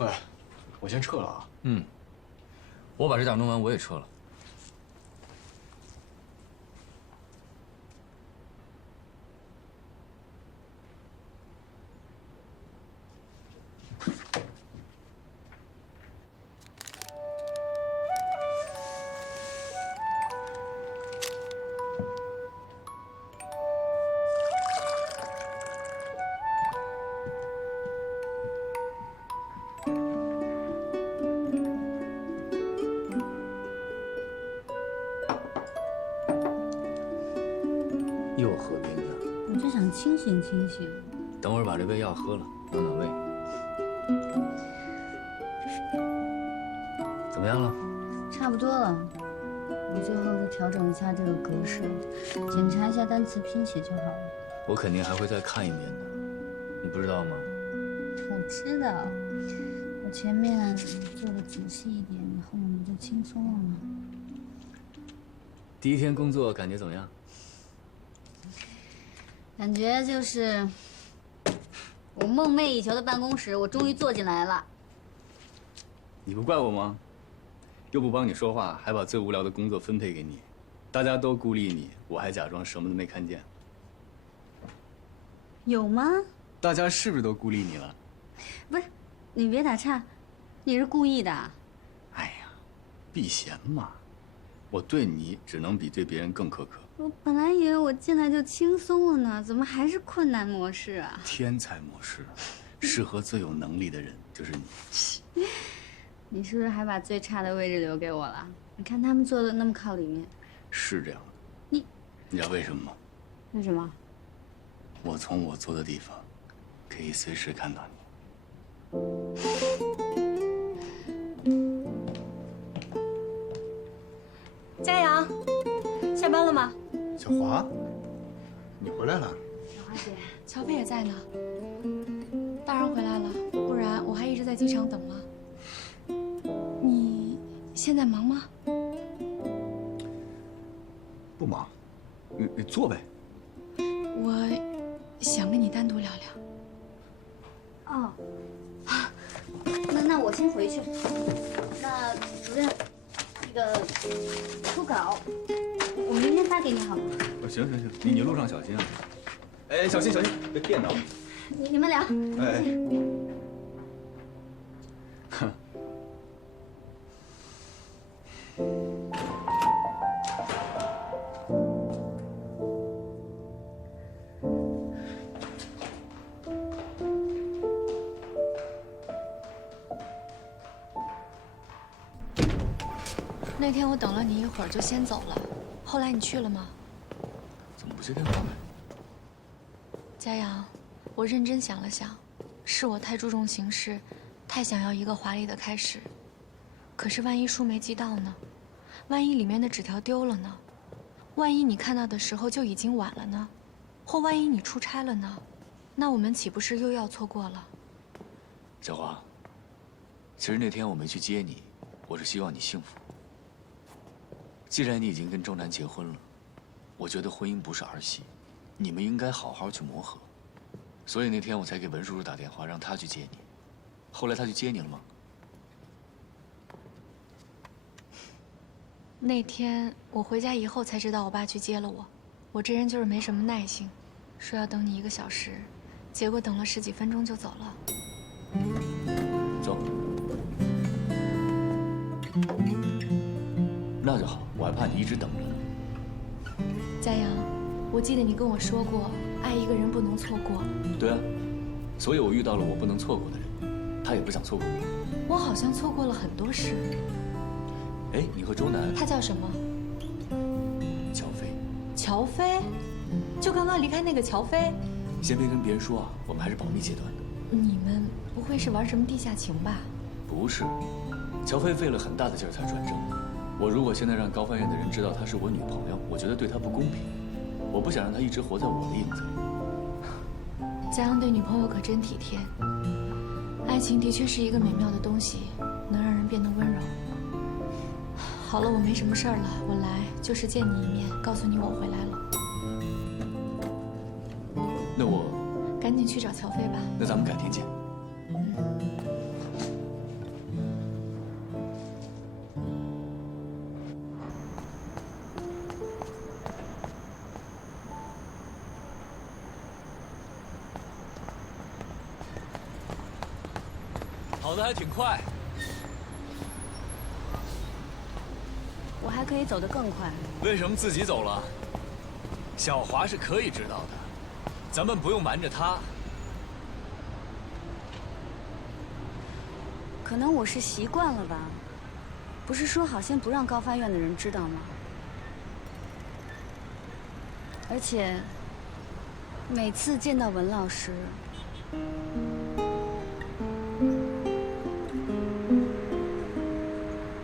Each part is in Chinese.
喂，我先撤了啊。嗯，我把这点弄完，我也撤了。又喝冰的，我就想清醒清醒。等会儿把这杯药喝了，暖暖胃。怎么样了？差不多了，我最后就调整一下这个格式，检查一下单词拼写就好了。我肯定还会再看一遍的，你不知道吗？我知道，我前面做的仔细一点，你后面不就轻松了吗？第一天工作感觉怎么样？感觉就是我梦寐以求的办公室，我终于坐进来了。你不怪我吗？又不帮你说话，还把最无聊的工作分配给你，大家都孤立你，我还假装什么都没看见。有吗？大家是不是都孤立你了？不是，你别打岔，你是故意的。哎呀，避嫌嘛，我对你只能比对别人更苛刻。我本来以为我进来就轻松了呢，怎么还是困难模式啊？天才模式，适合最有能力的人就是你。你是不是还把最差的位置留给我了？你看他们坐的那么靠里面。是这样的。你知道为什么吗？为什么？我从我坐的地方，可以随时看到你。佳阳，下班了吗？小华，你回来了。小华姐，乔飞也在呢。当然回来了，不然我还一直在机场等吗？你现在忙吗？不忙，你坐呗。我想跟你单独聊聊。哦，那我先回去。那主任，那个初稿，我明天发给你好吗？行，你路上小心啊！哎，小心，别电到。你们聊。哎。哼。那天我等了你一会儿就先走了，后来你去了吗？怎么不接电话呢？佳阳，我认真想了想，是我太注重形式，太想要一个华丽的开始。可是万一书没寄到呢？万一里面的纸条丢了呢？万一你看到的时候就已经晚了呢？或万一你出差了呢？那我们岂不是又要错过了？小华，其实那天我没去接你，我是希望你幸福。既然你已经跟周南结婚了，我觉得婚姻不是儿戏，你们应该好好去磨合。所以那天我才给文叔叔打电话，让他去接你。后来他去接你了吗？那天我回家以后才知道我爸去接了我。我这人就是没什么耐性，说要等你1个小时，结果等了10几分钟就走了。走。那就好，我还怕你一直等着呢。佳阳，我记得你跟我说过，爱一个人不能错过。对啊，所以我遇到了我不能错过的人，他也不想错过你。我好像错过了很多事。哎，你和周南……他叫什么？乔飞。乔飞？就刚刚离开那个乔飞？先别跟别人说啊，我们还是保密阶段的。你们不会是玩什么地下情吧？不是，乔飞费了很大的劲儿才转正的。我如果现在让高翻院的人知道她是我女朋友，我觉得对她不公平。我不想让她一直活在我的影子里。佳阳对女朋友可真体贴。爱情的确是一个美妙的东西，能让人变得温柔。好了，我没什么事儿了，我来就是见你一面，告诉你我回来了。那我赶紧去找乔飞吧。那咱们改天见。跑得还挺快。我还可以走得更快。为什么自己走了？小华是可以知道的，咱们不用瞒着他。可能我是习惯了吧。不是说好先不让高翻院的人知道吗？而且每次见到文老师，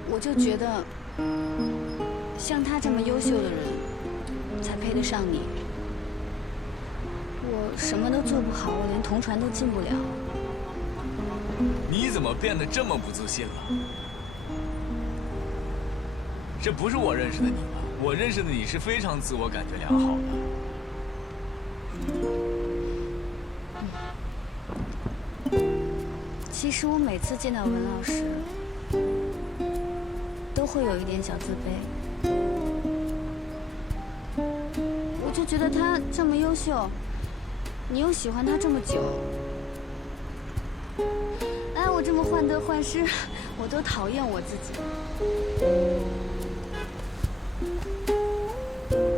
我就觉得，像他这么优秀的人，才配得上你。我什么都做不好，我连同船都进不了。你怎么变得这么不自信了？这不是我认识的你吧？我认识的你是非常自我感觉良好的。其实我每次见到文老师，都会有一点小自卑。我就觉得他这么优秀，你又喜欢他这么久，哎，我这么患得患失，我都讨厌我自己。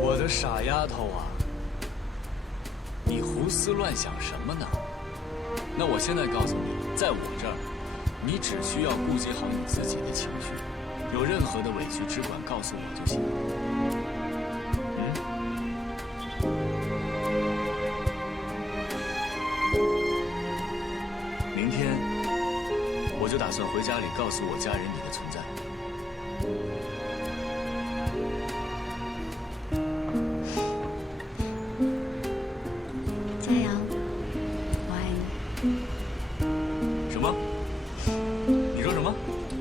我的傻丫头啊，你胡思乱想什么呢？那我现在告诉你，在我这儿，你只需要顾及好你自己的情绪，有任何的委屈只管告诉我就行。明天我就打算回家里告诉我家人你的存在。佳阳，我爱你。什么？你说什么？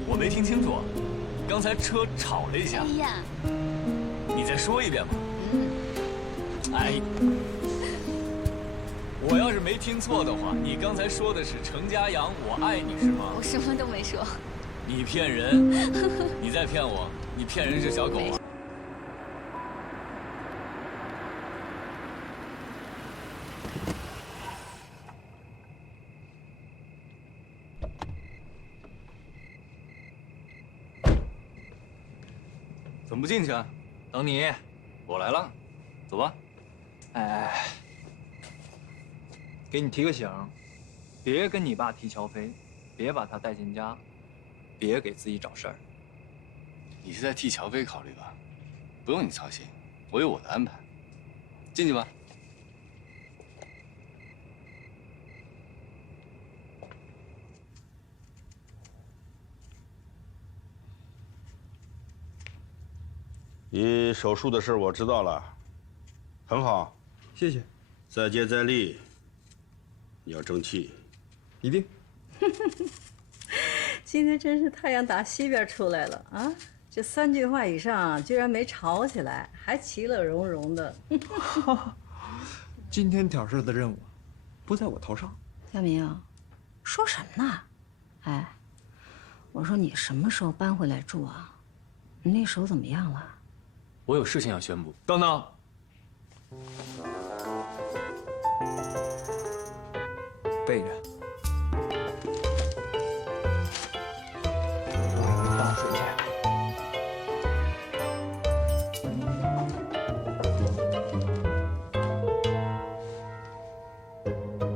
我没听清楚。刚才车吵了一下。哎呀，你再说一遍吧。哎，我要是没听错的话，你刚才说的是程家阳，我爱你是吗？我什么都没说。你骗人！你在骗我！你骗人是小狗啊！怎么不进去啊？等你。我来了，走吧。哎，给你提个醒，别跟你爸提乔飞，别把他带进家，别给自己找事儿。你是在替乔飞考虑吧？不用你操心，我有我的安排。进去吧。你手术的事我知道了，很好，谢谢，再接再厉，你要争气。一定。今天真是太阳打西边出来了啊！这3句话以上居然没吵起来，还其乐融融的。今天挑事的任务不在我头上。亚明，说什么呢？哎，我说你什么时候搬回来住啊？你那手怎么样了？我有事情要宣布。等等，背着。倒水去。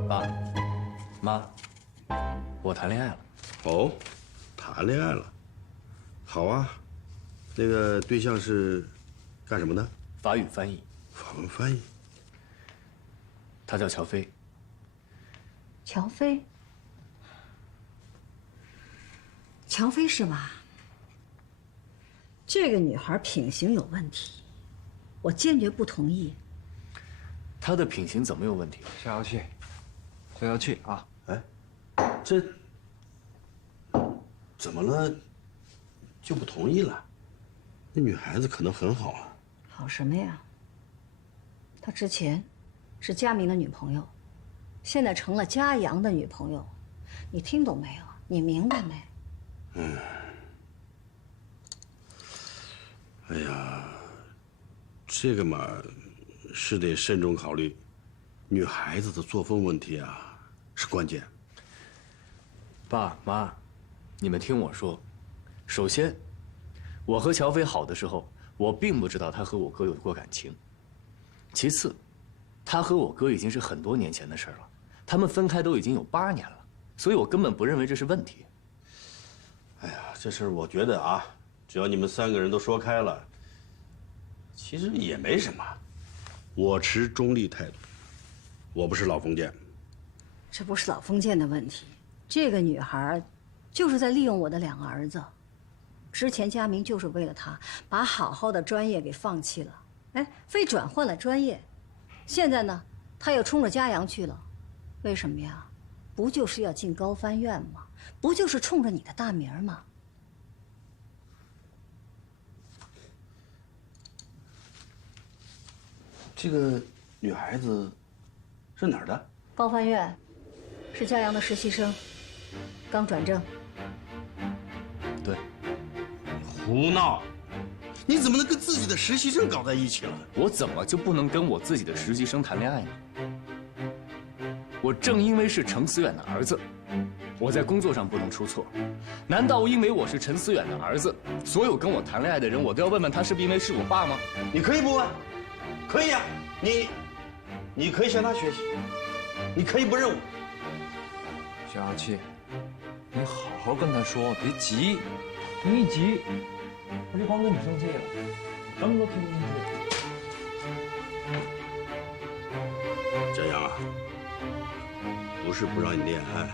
爸，妈，我谈恋爱了。哦，谈恋爱了，好啊。那个对象是干什么的？法语翻译。法文翻译。他叫乔飞。乔飞，乔飞是吧？这个女孩品行有问题，我坚决不同意。他的品行怎么有问题？消消气，消消气啊！哎，这怎么了？就不同意了？那女孩子可能很好啊。好什么呀？她之前是佳明的女朋友，现在成了佳阳的女朋友，你听懂没有？你明白没？哎呀，这个嘛，是得慎重考虑。女孩子的作风问题啊，是关键。爸妈，你们听我说，首先，我和乔飞好的时候，我并不知道他和我哥有过感情。其次，他和我哥已经是很多年前的事了，他们分开都已经有8年了，所以我根本不认为这是问题。哎呀，这事儿我觉得啊，只要你们3个人都说开了，其实也没什么。我持中立态度，我不是老封建。这不是老封建的问题，这个女孩就是在利用我的2个儿子。之前佳明就是为了她，把好好的专业给放弃了，哎，非转换了专业。现在呢，他又冲着嘉阳去了，为什么呀？不就是要进高翻院吗？不就是冲着你的大名吗？这个女孩子是哪儿的？高翻院是嘉阳的实习生，刚转正。对，胡闹！你怎么能跟自己的实习生搞在一起了？我怎么就不能跟我自己的实习生谈恋爱呢？我正因为是程思远的儿子，我在工作上不能出错。难道因为我是陈思远的儿子，所有跟我谈恋爱的人，我都要问问他是不是因为是我爸吗？你可以不问，可以呀、你可以向他学习，你可以不认我。佳琪，你好好跟他说，别急。你一急，他就光跟你生气了，什么都听不进去。佳阳啊，不是不让你恋爱，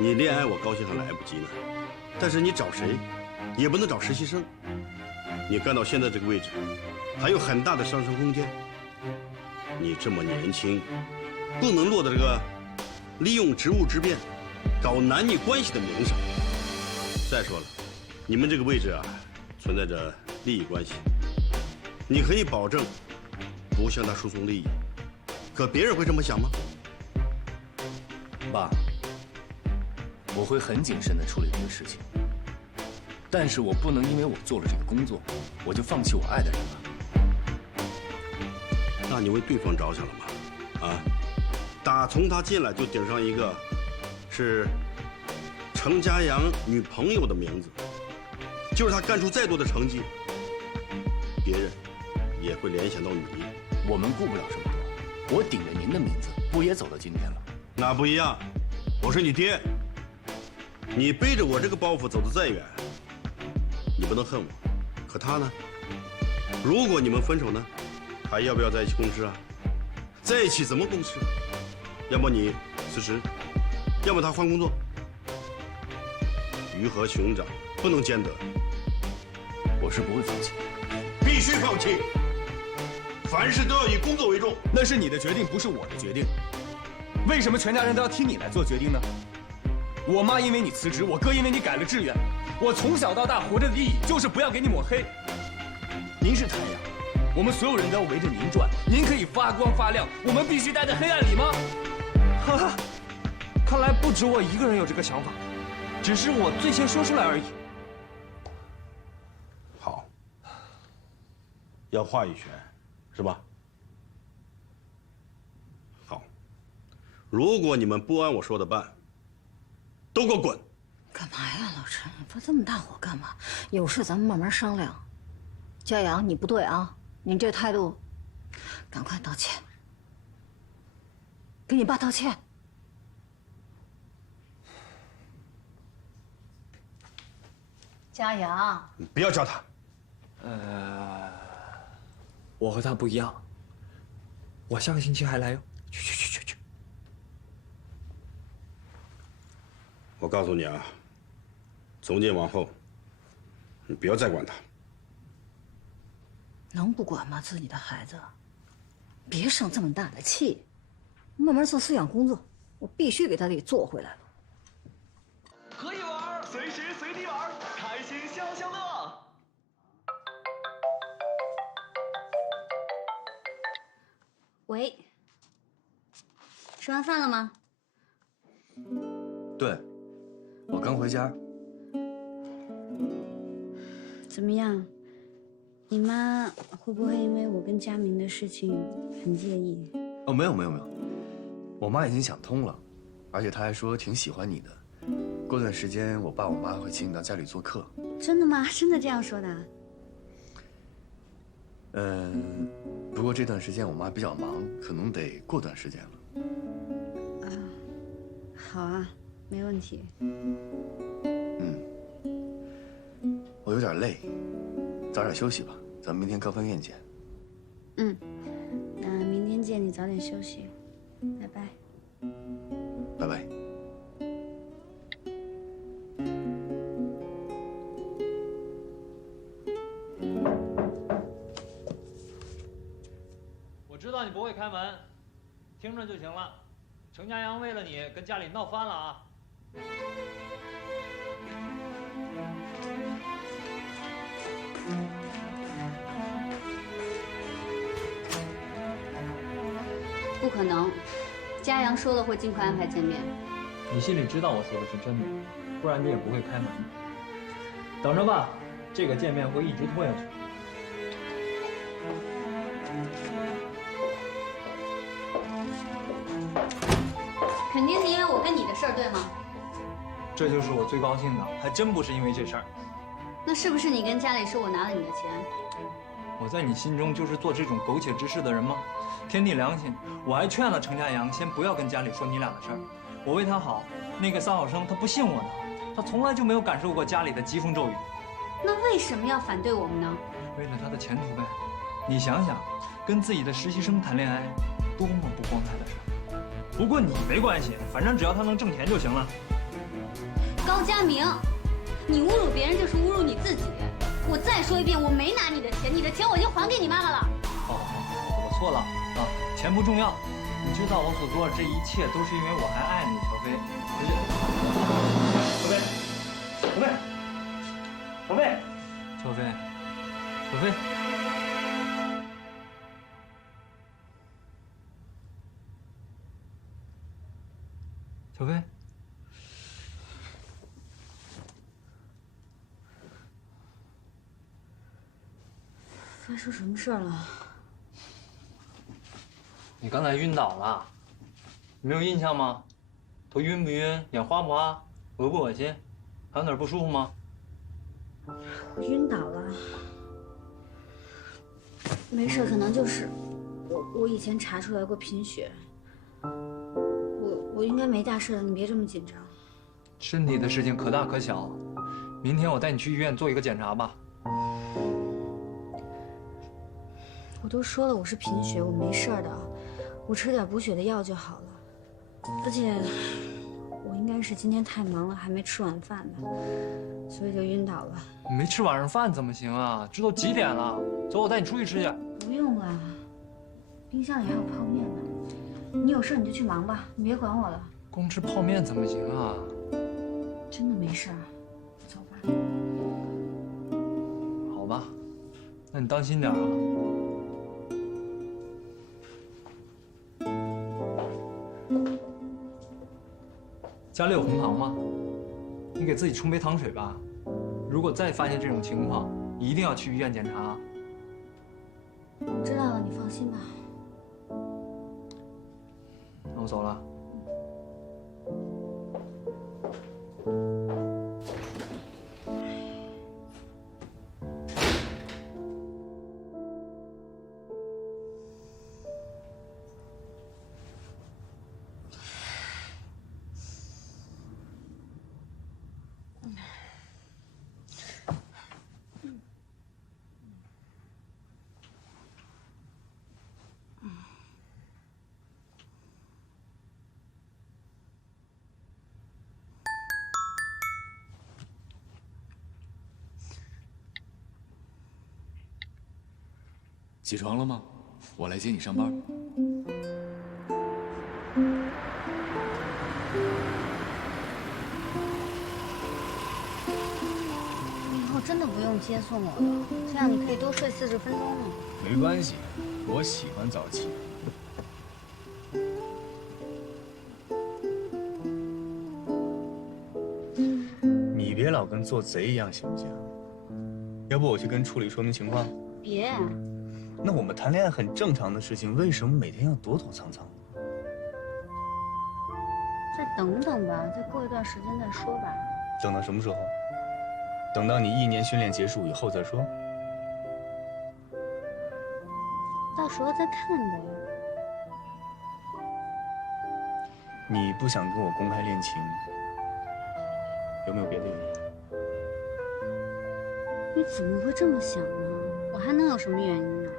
你恋爱我高兴还来不及呢。但是你找谁，也不能找实习生。你干到现在这个位置，还有很大的上升空间。你这么年轻，不能落到这个利用职务之便，搞男女关系的名上。再说了，你们这个位置啊，存在着利益关系。你可以保证不向他输送利益，可别人会这么想吗？爸，我会很谨慎地处理这个事情，但是我不能因为我做了这个工作，我就放弃我爱的人了。那你为对方着想了吗？啊，打从他进来就顶上一个是程家阳女朋友的名字，就是他干出再多的成绩，别人也会联想到你。我们顾不了这么多，我顶着您的名字，不也走到今天了？那不一样，我是你爹，你背着我这个包袱走得再远，你不能恨我。可他呢？如果你们分手呢，还要不要在一起共事啊？在一起怎么共事？要么你辞职，要么他换工作。鱼和熊掌不能兼得。我是不会放弃，必须放弃。凡事都要以工作为重。那是你的决定，不是我的决定。为什么全家人都要听你来做决定呢？我妈因为你辞职，我哥因为你改了志愿。我从小到大活着的意义就是不要给你抹黑。您是太阳，我们所有人都要围着您转，您可以发光发亮，我们必须待在黑暗里吗？哈哈，看来不止我一个人有这个想法，只是我最先说出来而已。好，要话语权，是吧？好，如果你们不按我说的办，都给我滚！干嘛呀，老陈？发这么大火干嘛？有事咱们慢慢商量。嘉阳，你不对啊，你这态度，赶快道歉，给你爸道歉。嘉阳，你不要叫他。我和他不一样，我下个星期还来哟。去。我告诉你啊，从今往后，你不要再管他。能不管吗？自己的孩子，别生这么大的气，慢慢做思想工作，我必须给他给做回来了。可以玩，随时随地玩，开心消消乐。喂，吃完饭了吗？对，我刚回家。怎么样？你妈会不会因为我跟佳明的事情很介意？哦，没有，我妈已经想通了，而且她还说挺喜欢你的。过段时间我爸我妈会请你到家里做客。真的吗？真的这样说的？不过这段时间我妈比较忙，可能得过段时间了。啊，好啊，没问题。我有点累，早点休息吧，咱们明天高分院见。那明天见，你早点休息，拜拜。拜拜。我知道你不会开门，听着就行了。程家阳为了你跟家里闹翻了啊！不可能，嘉阳说了会尽快安排见面。你心里知道我说的是真的，不然你也不会开门。等着吧，这个见面会一直拖下去。肯定是因为我跟你的事儿，对吗？这就是我最高兴的，还真不是因为这事儿。那是不是你跟家里说我拿了你的钱？我在你心中就是做这种苟且之事的人吗？天地良心，我还劝了程家阳先不要跟家里说你俩的事儿。我为他好，那个三好生他不信我呢，他从来就没有感受过家里的疾风骤雨。那为什么要反对我们呢？为了他的前途呗。你想想，跟自己的实习生谈恋爱，多么不光彩的事儿。不过你没关系，反正只要他能挣钱就行了。高佳明，你侮辱别人就是侮辱你自己。我再说一遍，我没拿你的钱，你的钱我已经还给你妈妈了。好，我错了啊，钱不重要。你知道我所做的这一切都是因为我还爱你，小飞。小飞，小飞，小飞，小飞，小飞。小飞，发生什么事儿了？你刚才晕倒了，你没有印象吗？头晕不晕？眼花不花？恶不恶心？还有哪儿不舒服吗？我晕倒了。没事，可能就是我以前查出来过贫血。我应该没大事的，你别这么紧张。身体的事情可大可小，明天我带你去医院做一个检查吧。我都说了我是贫血，我没事的，我吃点补血的药就好了。而且我应该是今天太忙了，还没吃晚饭呢，所以就晕倒了。没吃晚上饭怎么行啊？这都几点了？走，我带你出去吃去。不用了，冰箱里还有泡面呢。你有事你就去忙吧，你别管我了。光吃泡面怎么行啊？真的没事，走吧。好吧，那你当心点啊。家里有红糖吗？你给自己冲杯糖水吧。如果再发现这种情况，一定要去医院检查。知道了，你放心吧。那我走了。起床了吗？我来接你上班。你以后真的不用接送我了，这样你可以多睡40分钟呢。没关系，我喜欢早起。你别老跟做贼一样，行不行？要不我去跟处理说明情况？别，那我们谈恋爱很正常的事情，为什么每天要躲躲藏藏？这等等吧，再过一段时间再说吧。等到什么时候？等到你1年训练结束以后再说。到时候再看呗。你不想跟我公开恋情，有没有别的原因？你怎么会这么想呢？我还能有什么原因呢？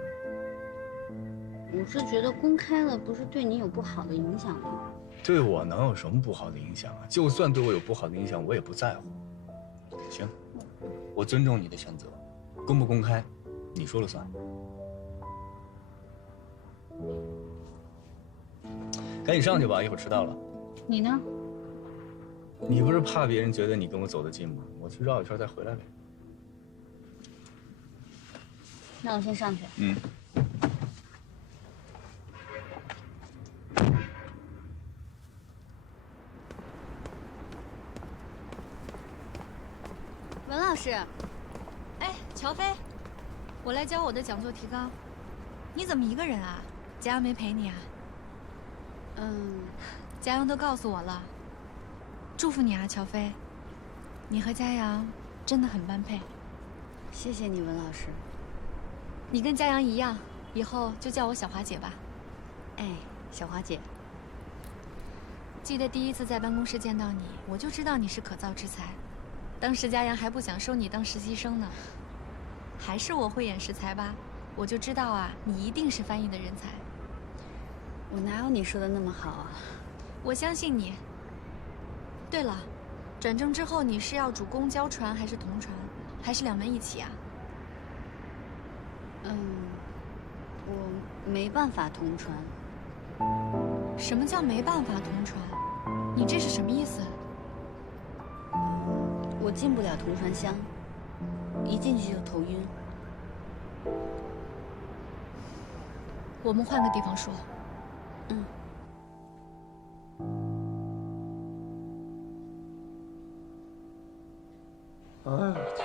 我是觉得公开了不是对你有不好的影响吗？对我能有什么不好的影响啊？就算对我有不好的影响，我也不在乎。行，我尊重你的选择，公不公开，你说了算。赶紧上去吧，一会儿迟到了。你呢？你不是怕别人觉得你跟我走得近吗？我去绕一圈再回来呗。那我先上去。嗯。文老师，哎，乔飞，我来教我的讲座提纲。你怎么一个人啊？佳阳没陪你啊？佳阳都告诉我了。祝福你啊，乔飞，你和佳阳真的很般配。谢谢你，文老师。你跟佳阳一样，以后就叫我小华姐吧。哎，小华姐。记得第一次在办公室见到你，我就知道你是可造之才。当时佳阳还不想收你当实习生呢，还是我慧眼识才吧，我就知道啊，你一定是翻译的人才。我哪有你说的那么好啊？我相信你。对了，转正之后你是要主攻交传还是同传，还是2门一起啊？我没办法同传。什么叫没办法同传？你这是什么意思？我进不了同传箱，一进去就头晕。我们换个地方说。嗯。哎呦我去！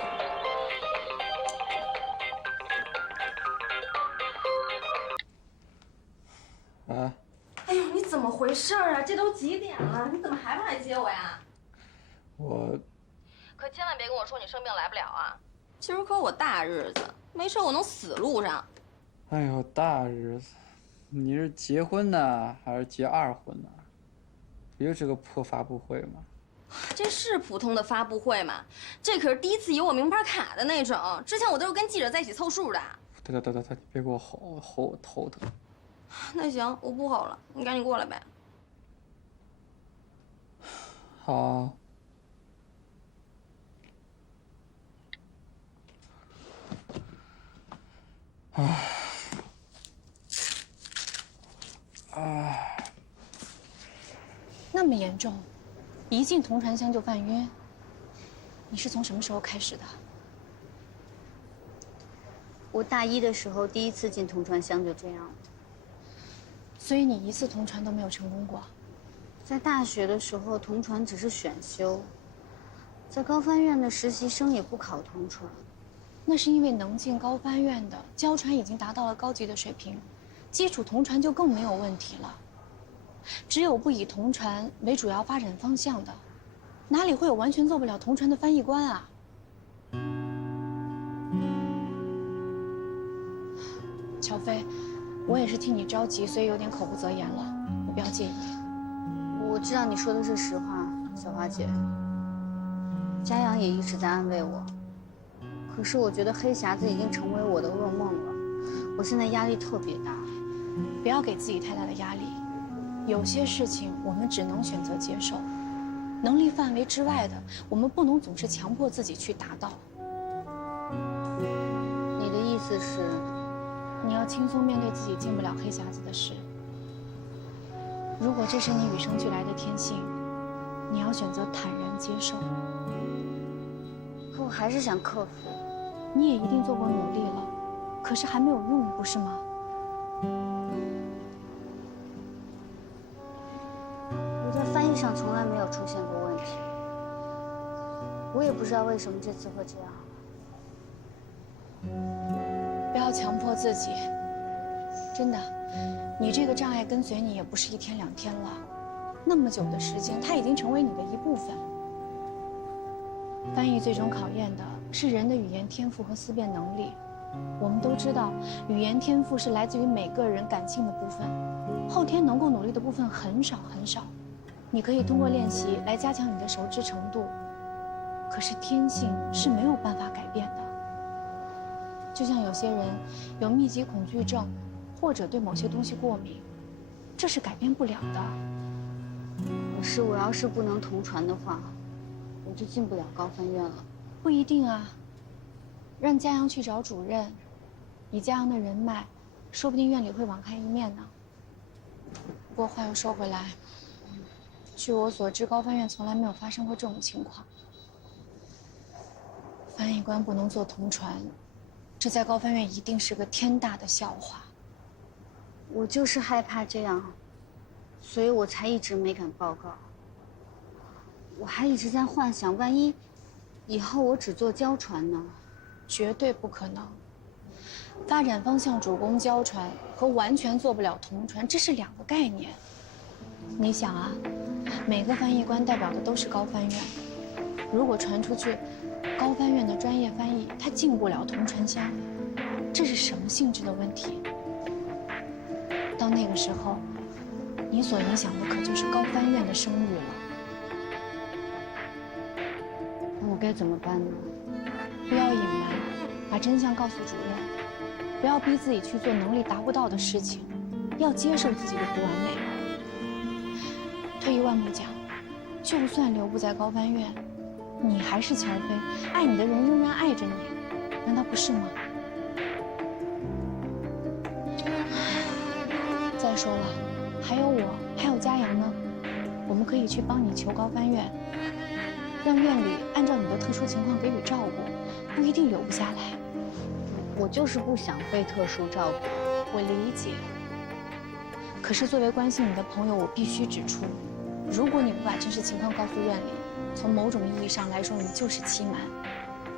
啊！哎呦，你怎么回事啊？这都几点了？你怎么还不来接我呀？我可千万别跟我说你生病来不了啊！今儿可我大日子，没车我能死路上。哎呦，大日子，你是结婚呢还是结2婚呢？不就是个破发布会吗？这是普通的发布会吗？这可是第一次有我名牌卡的那种，之前我都是跟记者在一起凑数的。得，你别给我吼，我头疼。那行，我不吼了，你赶紧过来呗。好。那么严重，一进同传箱就犯晕。你是从什么时候开始的？我大1的时候第1次进同传箱就这样了。所以你1次同传都没有成功过。在大学的时候，同传只是选修，在高翻院的实习生也不考同传。那是因为能进高翻院的交传已经达到了高级的水平，基础同传就更没有问题了。只有不以同传为主要发展方向的，哪里会有完全做不了同传的翻译官啊？乔飞，我也是替你着急，所以有点口不择言了，你不要介意。我知道你说的是实话，小花姐。佳阳也一直在安慰我，可是我觉得黑匣子已经成为我的噩梦了，我现在压力特别大。不要给自己太大的压力，有些事情我们只能选择接受，能力范围之外的，我们不能总是强迫自己去达到。你的意思是？你要轻松面对自己进不了黑匣子的事。如果这是你与生俱来的天性，你要选择坦然接受。可我还是想克服。你也一定做过努力了，可是还没有用，不是吗？我在翻译上从来没有出现过问题，我也不知道为什么这次会这样。不要强迫自己，真的，你这个障碍跟随你也不是1天2天了。那么久的时间，它已经成为你的一部分。翻译最终考验的是人的语言天赋和思辨能力。我们都知道，语言天赋是来自于每个人感性的部分，后天能够努力的部分很少很少。你可以通过练习来加强你的熟知程度，可是天性是没有办法改变的。就像有些人有密集恐惧症，或者对某些东西过敏，这是改变不了的。可是我要是不能同传的话，我就进不了高分院了。不一定啊，让嘉阳去找主任，以嘉阳的人脉，说不定院里会网开一面呢。不过话又说回来，据我所知，高分院从来没有发生过这种情况。翻译官不能做同传，这在高分院一定是个天大的笑话。我就是害怕这样，所以我才一直没敢报告。我还一直在幻想，万一以后我只做交传呢？绝对不可能。发展方向主攻交传和完全做不了同传，这是两个概念。你想啊，每个翻译官代表的都是高翻院，如果传出去，高翻院的专业翻译他进不了同传箱，这是什么性质的问题？到那个时候，你所影响的可就是高翻院的声誉了。那我该怎么办呢？不要隐瞒，把真相告诉主任，不要逼自己去做能力达不到的事情，要接受自己的不完美。退一万步讲，就算留不在高翻院，你还是乔飞，爱你的人仍然爱着你，难道不是吗？再说了，还有我，还有嘉阳呢，我们可以去帮你求高翻院，让院里按照你的特殊情况给予照顾，不一定留不下来。我就是不想被特殊照顾。我理解。可是作为关心你的朋友，我必须指出，如果你不把真实情况告诉院里，从某种意义上来说，你就是欺瞒。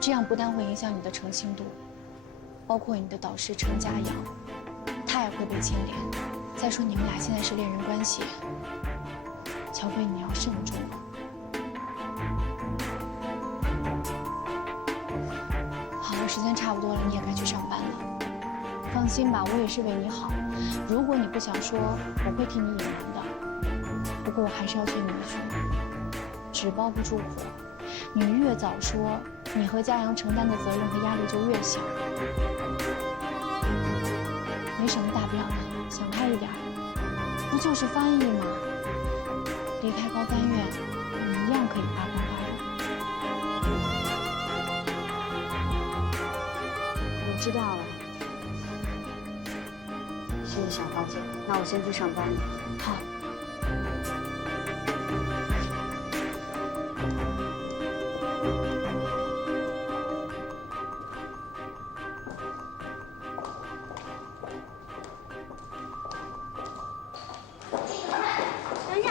这样不但会影响你的诚信度，包括你的导师程家阳，他也会被牵连。再说你们俩现在是恋人关系，乔飞，你要慎重啊。好了，时间差不多了，你也该去上班了。放心吧，我也是为你好。如果你不想说，我会替你隐瞒的。不过我还是要劝你一句，纸包不住火。你越早说，你和嘉阳承担的责任和压力就越小。没什么大不了的，想开一点，不就是翻译吗？离开高翻院，你一样可以发光发热。我知道了，谢谢小花姐。那我先去上班了。好。等一下，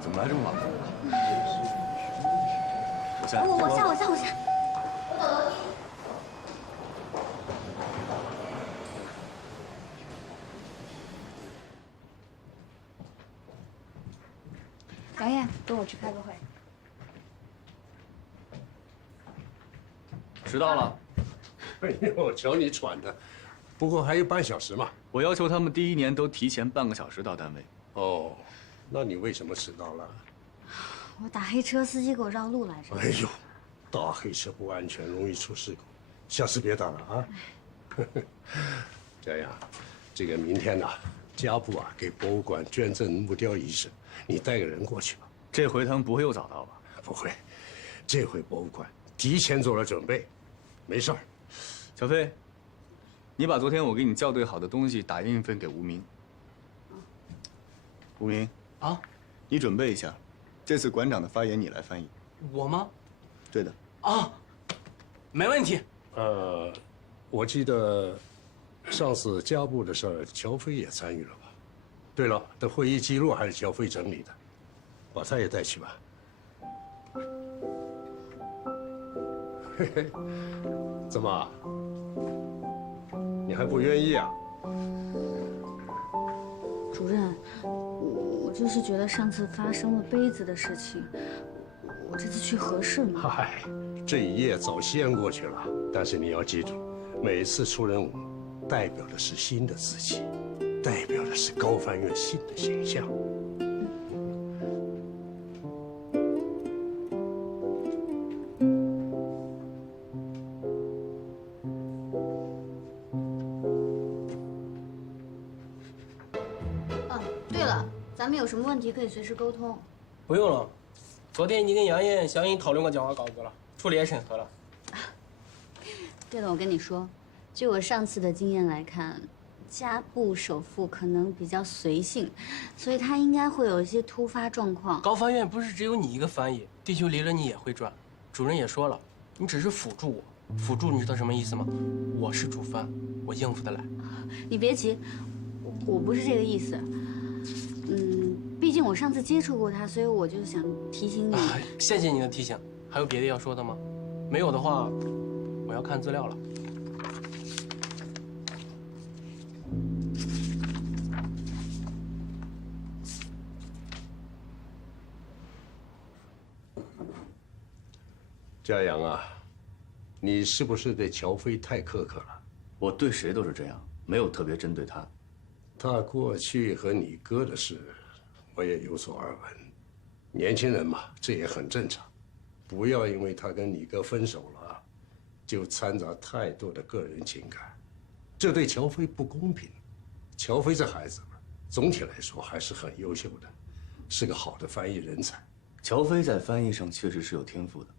怎么来这么晚？我下。我下。杨艳，跟我去开个会。迟到了。哎呦，瞧你喘的，不过还有半小时嘛。我要求他们第一年都提前半个小时到单位。哦，那你为什么迟到了？我打黑车，司机给我让路来着。哎呦，打黑车不安全，容易出事故，下次别打了啊。这样，这个明天呢，家部啊给博物馆捐赠木雕仪式，你带个人过去吧。这回他们不会又早到吧？不会，这回博物馆提前做了准备，没事儿。小飞，你把昨天我给你校对好的东西打印一份给吴明。吴明啊，你准备一下，这次馆长的发言你来翻译。我吗？对的。啊，没问题。我记得上次家部的事儿，乔飞也参与了吧？对了，这会议记录还是乔飞整理的，把他也带去吧。嘿嘿，怎么？你还不愿意啊？主主任，我就是觉得上次发生了杯子的事情，我这次去合适吗？嗨，这一页早先过去了，但是你要记住，每一次出任务，代表的是新的自己，代表的是高翻院新的形象。咱们有什么问题可以随时沟通。不用了，昨天已经跟杨艳详细讨论过讲话稿子了，助理也审核了。对了，我跟你说，据我上次的经验来看，家部首富可能比较随性，所以他应该会有一些突发状况。高翻院不是只有你一个翻译，地球离了你也会转。主任也说了，你只是辅助我，辅助你知道什么意思吗？我是主翻，我应付得来。你别急，我不是这个意思。毕竟我上次接触过他，所以我就想提醒你。谢谢你的提醒。还有别的要说的吗？没有的话，我要看资料了。嘉阳啊，你是不是对乔飞太苛刻了？我对谁都是这样，没有特别针对他。他过去和你哥的事，我也有所耳闻。年轻人嘛，这也很正常。不要因为他跟你哥分手了，就掺杂太多的个人情感，这对乔飞不公平。乔飞这孩子，总体来说还是很优秀的，是个好的翻译人才。乔飞在翻译上确实是有天赋的，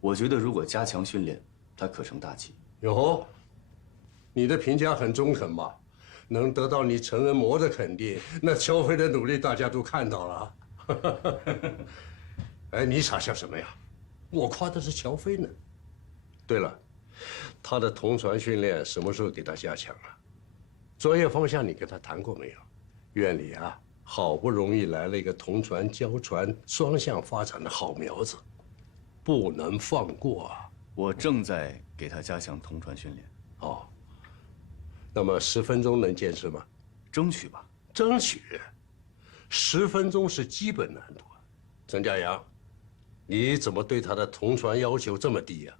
我觉得如果加强训练，他可成大器。哟，你的评价很中肯嘛。能得到你成人模的肯定，那乔飞的努力大家都看到了。哎，你傻笑什么呀？我夸的是乔飞呢。对了，他的同传训练什么时候给他加强啊？专业方向你跟他谈过没有？院里啊，好不容易来了一个同传交传双向发展的好苗子，不能放过啊！我正在给他加强同传训练。哦。那么10分钟能坚持吗？争取吧，争取。10分钟是基本难度啊。陈家阳，你怎么对他的同传要求这么低呀？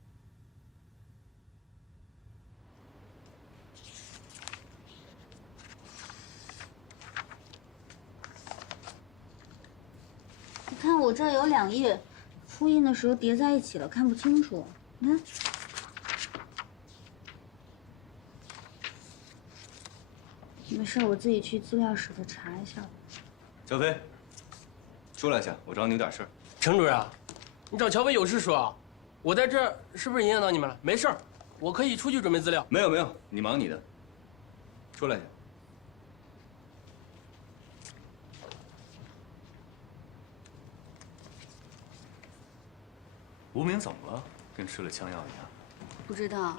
你看我这儿有2页，复印的时候叠在一起了，看不清楚。你看。没事，我自己去资料室再查一下。乔飞，出来一下，我找你有点事儿。程主任，你找乔飞有事说啊？我在这儿是不是影响到你们了？没事儿，我可以出去准备资料。没有，你忙你的。出来一下。无名怎么了？跟吃了枪药一样。不知道，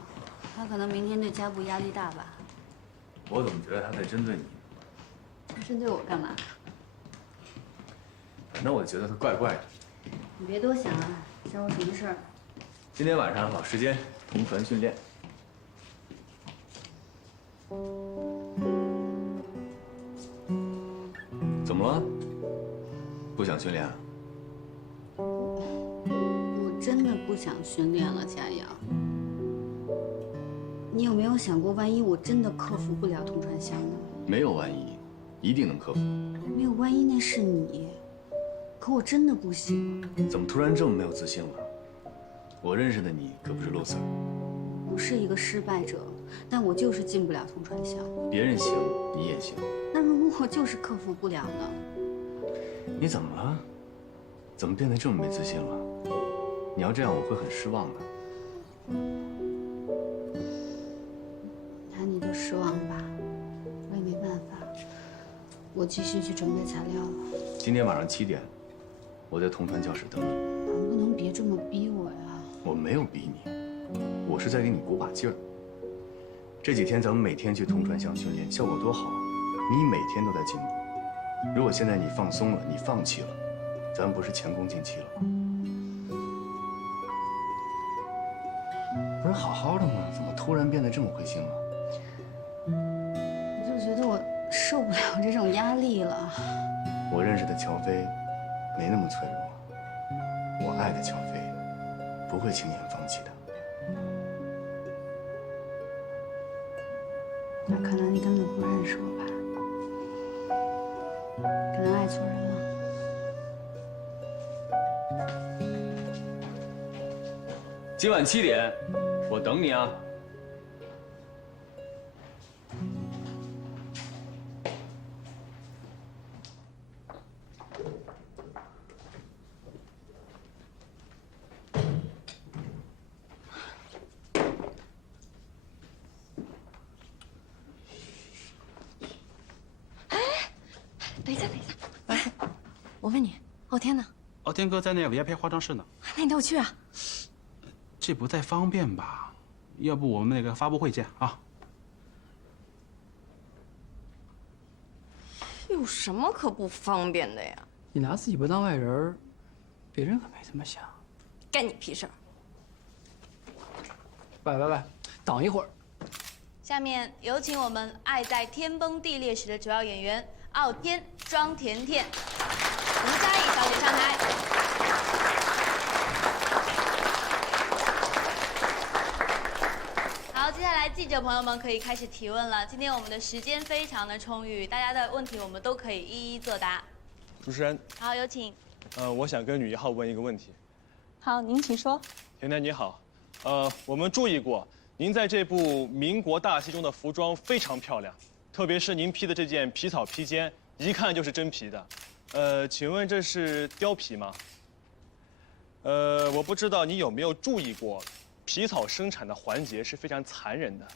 他可能明天对家部压力大吧。我怎么觉得他在针对你？他针对我干嘛？反正我觉得他怪怪的。你别多想啊，找我什么事儿？今天晚上老时间同传训练。怎么了？不想训练啊？我真的不想训练了，佳阳。你有没有想过，万一我真的克服不了同传项呢？没有万一，一定能克服。没有万一那是你，可我真的不行。怎么突然这么没有自信了？我认识的你可不是 loser。我是一个失败者，但我就是进不了同传项。别人行，你也行。那如果我就是克服不了呢？你怎么了？怎么变得这么没自信了？你要这样，我会很失望的。那你就失望吧，我也没办法。我继续去准备材料了。今天晚上7点，我在同传教室等你。能不能别这么逼我呀？我没有逼你，我是在给你鼓把劲儿。这几天咱们每天去同传项训练，效果多好啊！你每天都在进步。如果现在你放松了，你放弃了，咱们不是前功尽弃了吗？不是好好的吗？怎么突然变得这么灰心了？我就觉得我受不了这种压力了。我认识的乔飞没那么脆弱，我爱的乔飞不会轻言放弃的。那可能你根本不认识我吧？可能爱错人了。今晚7点，我等你啊。等一下，等一下，哎，我问你，傲天呢？傲天哥在那 VIP 化妆室呢。那你带我去啊。这不太方便吧？要不我们那个发布会见啊？有什么可不方便的呀？你拿自己不当外人，别人可没这么想。干你屁事儿！喂，等一会儿。下面有请我们《爱在天崩地裂时》的主要演员傲天、庄甜甜、吴佳颖小姐上台。好，接下来记者朋友们可以开始提问了。今天我们的时间非常的充裕，大家的问题我们都可以一一作答。主持人，好，有请。我想跟女1号问一个问题。好，您请说。甜甜你好，我们注意过您在这部民国大戏中的服装非常漂亮，特别是您披的这件皮草披肩，一看就是真皮的。请问这是貂皮吗？我不知道你有没有注意过，皮草生产的环节是非常残忍的，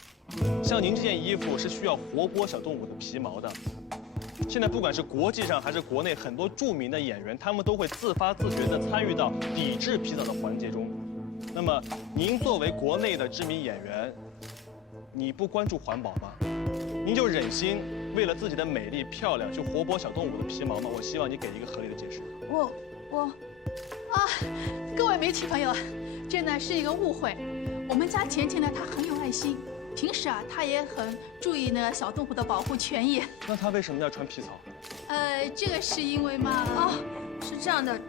像您这件衣服是需要活剥小动物的皮毛的。现在不管是国际上还是国内，很多著名的演员，他们都会自发自觉地参与到抵制皮草的环节中。那么，您作为国内的知名演员，你不关注环保吗？您就忍心为了自己的美丽漂亮去活剥小动物的皮毛吗？我希望你给一个合理的解释。各位媒体朋友，这呢是一个误会。我们家甜甜呢，她很有爱心，平时啊，她也很注意呢小动物的保护权益。那她为什么要穿皮草？这个是因为嘛，是这样的，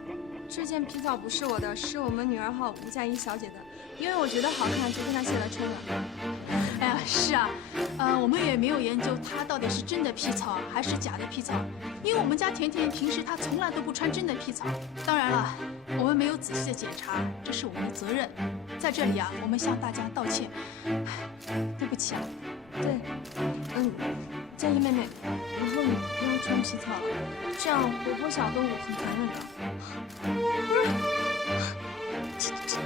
这件皮草不是我的，是我们女2号吴佳怡小姐的，因为我觉得好看，就跟她借来穿的。哎呀，是啊，我们也没有研究它到底是真的皮草还是假的皮草，因为我们家甜甜平时她从来都不穿真的皮草。当然了，我们没有仔细的检查，这是我们的责任。在这里啊，我们向大家道歉，对不起啊。对，佳怡妹妹，以后你不要穿皮草了，这样活剥小动物很残忍的。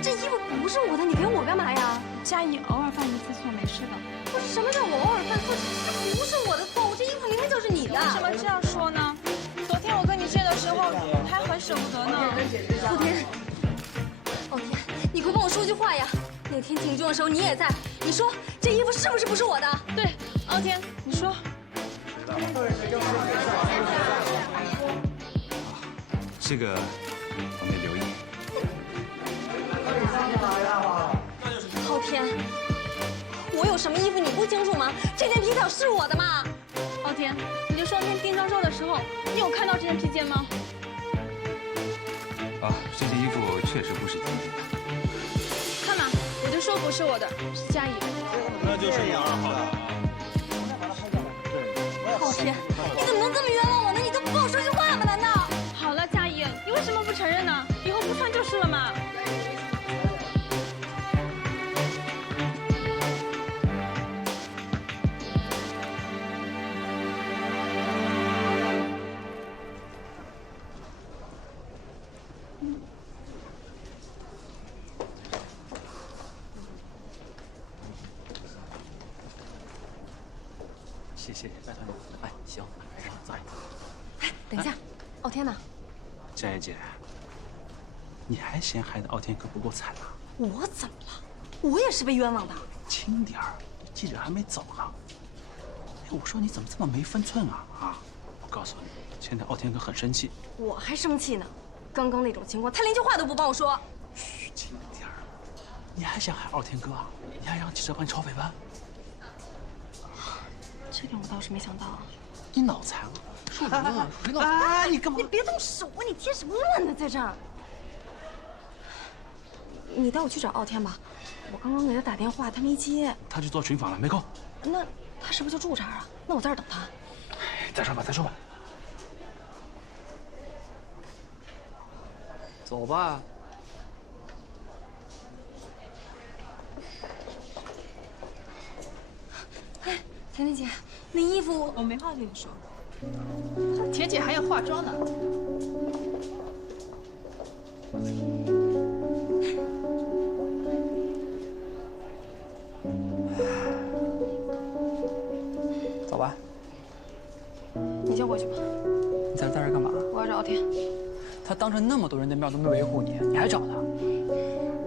这衣服不是我的，你给我干嘛呀？佳怡偶尔犯一次错没事的。不是，什么叫我偶尔犯错？这不是我的错误，这衣服明明就是你的。为什么这样说呢？昨天我跟你借的时候还很舍不得呢。傲天，你快帮我说句话呀！那天请君的时候你也在，你说这衣服是不是我的？对，傲天，你说。这个我没留意。昊天，我有什么衣服你不清楚吗？这件皮草是我的吗？傲天，你就说那天订庄周的时候，你有看到这件披肩吗？这件衣服确实不是你的。看嘛，我就说不是我的，是佳怡。那就是女2号的。昊天，你怎么能这么冤枉我呢？你都不帮我说句话吗？难道？好了，佳怡，你为什么不承认呢？以后不穿就是了嘛。谢谢，拜托你。哎，行，没事，走。等一下，傲天呢？佳怡姐，你还嫌孩子傲天哥不够惨啊？我怎么了？我也是被冤枉的。轻点儿，记者还没走呢。哎，我说你怎么这么没分寸啊？我告诉你，现在傲天哥很生气。我还生气呢，刚刚那种情况，他连句话都不帮我说。嘘，轻点儿。你还想害傲天哥啊？你还让记者帮你炒绯闻？这点我倒是没想到啊。你脑残啊？说什么？谁脑残？哎，你干嘛？你别动手啊！你添什么乱呢？在这儿。你带我去找傲天吧，我刚刚给他打电话，他没接。他去做巡访了，没空。那他是不是就住这儿啊？那我在这儿等他。再说吧，再说吧。走吧。哎，甜甜姐，那衣服我没话跟你说。甜姐还要化妆呢。走吧。你先回去吧。你在这儿干嘛？我要找傲天。他当着那么多人的面都没维护你，你还找他？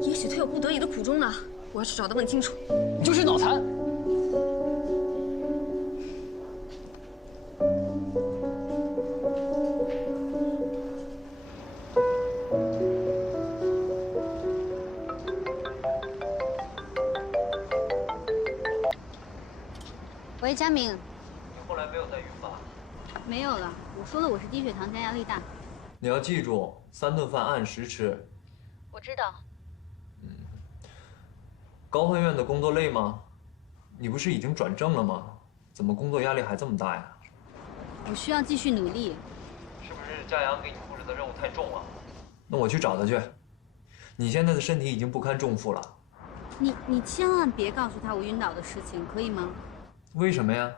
也许他有不得已的苦衷呢。我要去找他问清楚。你就是脑残。喂，佳明。你后来没有再晕吧？没有了，我说了我是低血糖加压力大。你要记住，3顿饭按时吃。我知道。高分院的工作累吗？你不是已经转正了吗？怎么工作压力还这么大呀？我需要继续努力。是不是佳阳给你布置的任务太重了？那我去找他去。你现在的身体已经不堪重负了。你千万别告诉他我晕倒的事情，可以吗？为什么呀？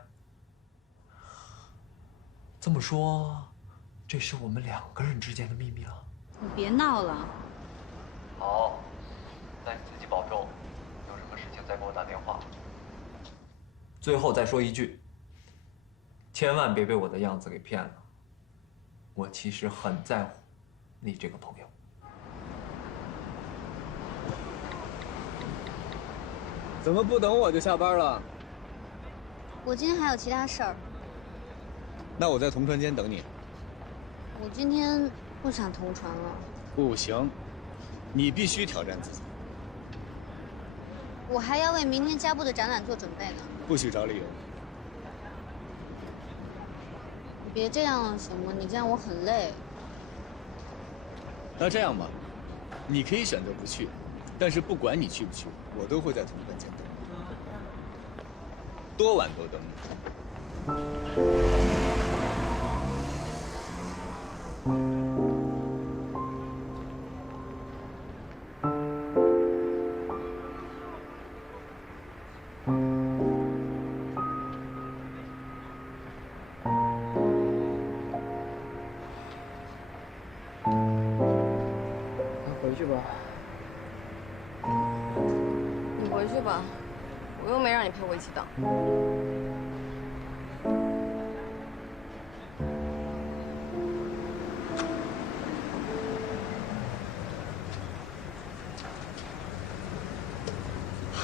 这么说，这是我们2个人之间的秘密了。你别闹了。好，那你自己保重，有什么事情再给我打电话。最后再说一句，千万别被我的样子给骗了。我其实很在乎你这个朋友。怎么不等我就下班了？我今天还有其他事儿。那我在同船间等你。我今天不想同船了。不行，你必须挑战自己。我还要为明天加布的展览做准备呢。不许找理由。你别这样了，行吗？你这样我很累。那这样吧，你可以选择不去，但是不管你去不去，我都会在同船间等你，多晚都等你。回去吧。你回去吧，我又没让你陪我一起等。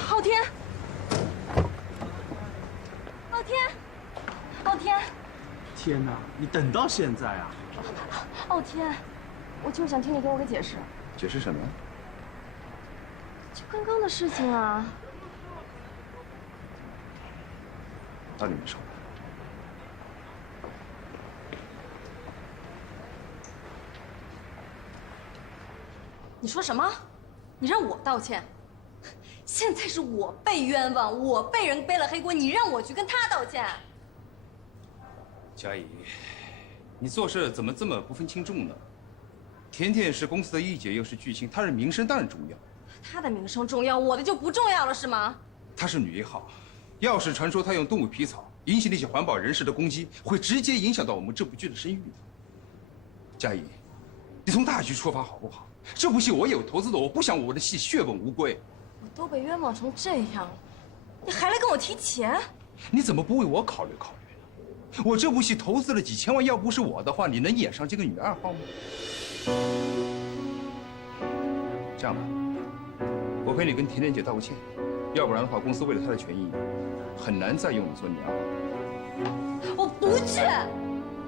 傲天，傲天，傲天！天哪，你等到现在啊？傲天，我就是想听你给我个解释。解释什么？就刚刚的事情啊。到底没说。你说什么？你让我道歉？现在是我被冤枉，我被人背了黑锅，你让我去跟他道歉？佳怡，你做事怎么这么不分轻重呢？甜甜是公司的一姐，又是巨星，她的名声当然重要。他的名声重要，我的就不重要了，是吗？她是女一号，要是传说她用动物皮草引起那些环保人士的攻击，会直接影响到我们这部剧的声誉的。佳怡，你从大局出发好不好？这部戏我有投资的，我不想我的戏血本无归。我都被冤枉成这样了，你还来跟我提钱？你怎么不为我考虑考虑呢？我这部戏投资了几千万，要不是我的话，你能演上这个女2号吗？这样吧，我陪你跟甜甜姐道个歉，要不然的话，公司为了她的权益，很难再用你做女2号。我不去！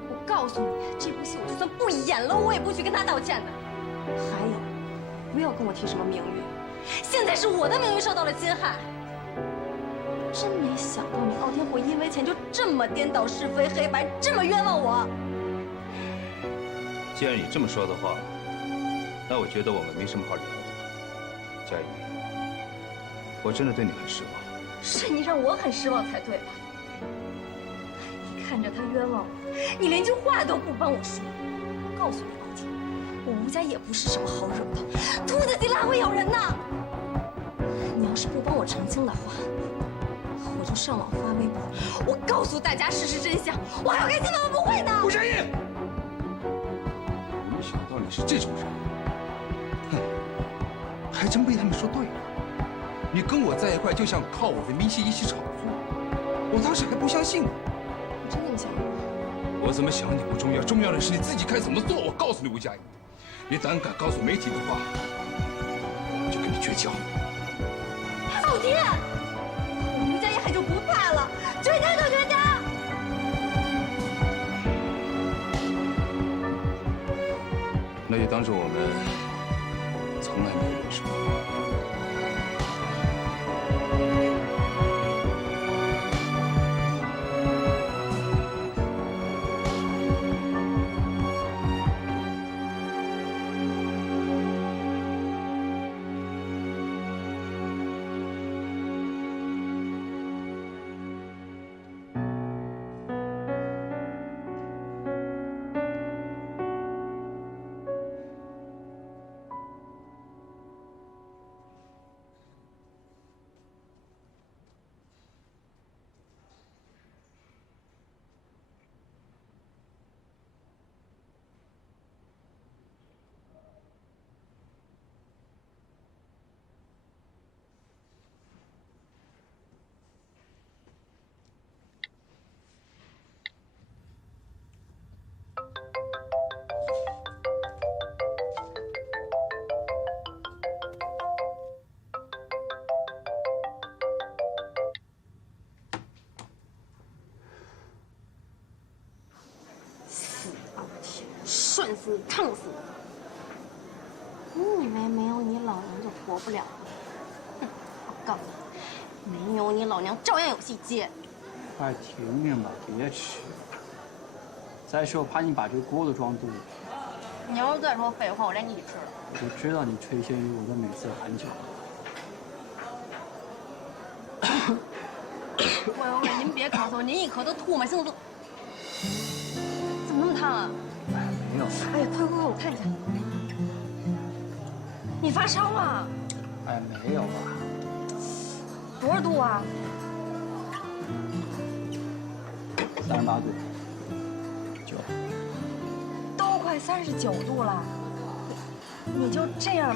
我告诉你，这部戏我就算不演了，我也不去跟他道歉的。还有，不要跟我提什么名誉，现在是我的名誉受到了侵害。真没想到你傲天会因为钱就这么颠倒是非黑白，这么冤枉我。既然你这么说的话，那我觉得我们没什么好聊的。佳怡，我真的对你很失望。是你让我很失望才对吧？你看着他冤枉我，你连句话都不帮我说。告诉你傲天，我吴家也不是什么好惹的，兔子急了还会咬人呢。你要是不帮我澄清的话，我就上网发微博，我告诉大家事实真相。我还要开新闻发布会呢。顾佳怡，没想到你是这种人，哼，还真被他们说对了。你跟我在一块，就像靠我的名气一起炒作，我当时还不相信呢。你真这么想吗？我怎么想你不重要，重要的是你自己该怎么做。我告诉你，吴佳怡，你胆敢告诉媒体的话，我就跟你绝交。傲天，我吴家一海就不怕了，绝交就绝交。那就当做我们从来没有认识过。涮死你，烫死你！你以为没有你老娘就活不了了？哼！我告诉你，没有你老娘照样有戏接。快停停吧，别吃。再说怕你把这个锅都装肚子。你要是再说废话，我连你一起吃了。我就知道你垂涎于我的美色很久。喂，您别咳嗽，您一咳都吐嘛，行不？怎么那么烫啊？没有。哎呀，快，我看一下。你发烧了？哎，没有吧？多少度啊？38度。9。都快39度了，你就这样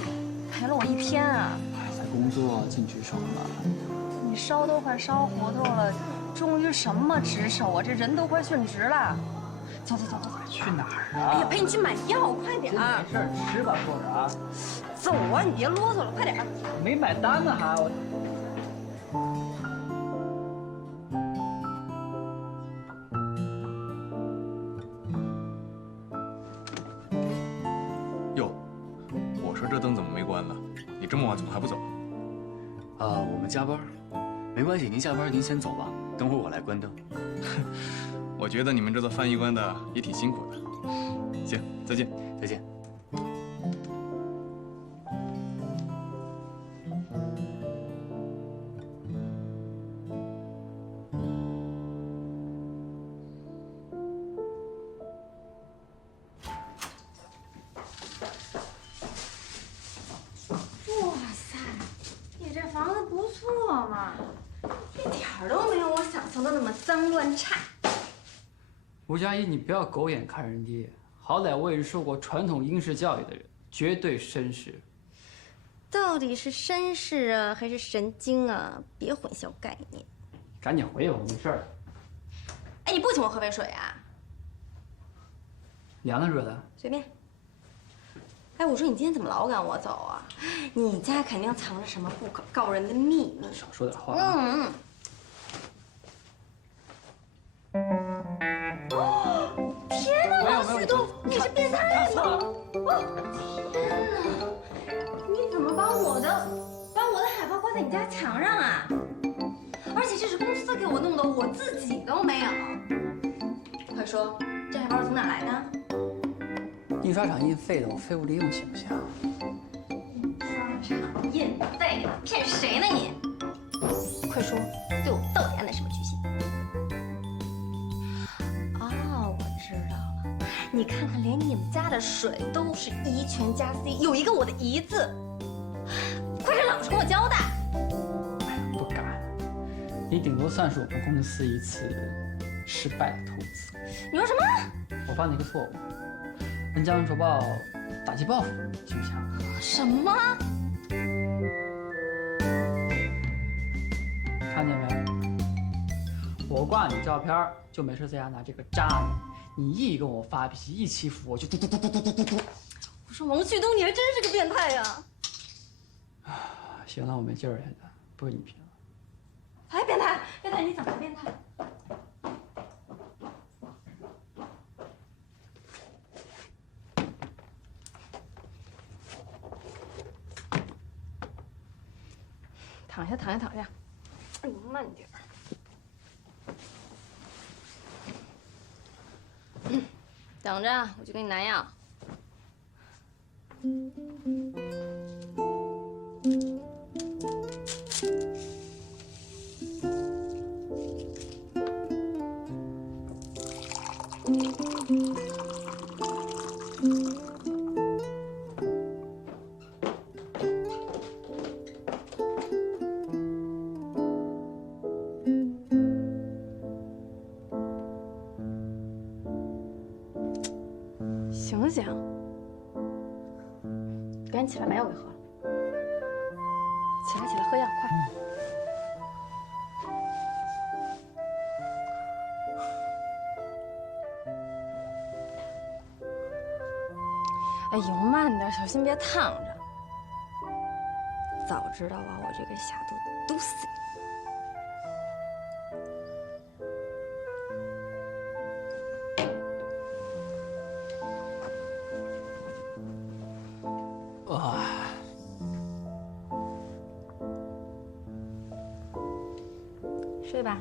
陪了我一天啊？在工作尽职守了。你烧都快烧糊涂了，终于什么职守啊？这人都快殉职了。走。去哪儿啊？哎呀，陪你去买药，快点儿。没事，吃吧，坐着啊。走啊，你别啰嗦了，快点儿。没买单呢还。哟，我说这灯怎么没关呢？你这么晚怎么还不走？我们加班，没关系，您下班您先走吧，等会儿我来关灯。我觉得你们这做翻译官的也挺辛苦的。行，再见。再见。哇塞，你这房子不错嘛，一点儿都没有我想象的那么脏乱差。吴佳怡，你不要狗眼看人低，好歹我也是受过传统英式教育的人，绝对绅士。到底是绅士啊，还是神经啊？别混淆概念。赶紧回吧，没事儿。哎，你不请我喝杯水啊？凉的热的？随便。哎，我说你今天怎么老赶我走啊？你家肯定藏着什么不可告人的秘密。少说点话啊。哦，天哪，王旭东，你是变态吗？哦，天哪，你怎么把我的海报挂在你家墙上啊？而且这是公司给我弄的，我自己都没有。快说，这海报从哪来的？印刷厂印废的，我废物利用行不行？印刷厂印废的，骗谁呢你？快说，对我到底安的什么居心？哦，我知道了。你看看，连你们家的水都是一全加 C， 有一个我的姨字。快点老实跟我交代。不敢，你顶多算是我们公司一次失败的投资。你说什么？我犯了一个错误，跟江门卓报打击报复，行不行？什么？看见没？我挂你照片，就没事在家拿这个扎你。你一跟我发脾气，一欺负我就嘟嘟嘟嘟嘟嘟嘟。我说王旭东，你还真是个变态呀！行了，我没劲儿了，现在不跟你拼了。哎，变态，变态，你怎么了，变态？躺下，躺下，躺下。哎呦，慢点儿。等着，我去给你拿药。醒醒！赶紧起来把药给喝了。起来，起来，喝药，快！哎呦，慢点，小心别烫着。早知道啊，我这个下毒毒死你！哇，睡吧。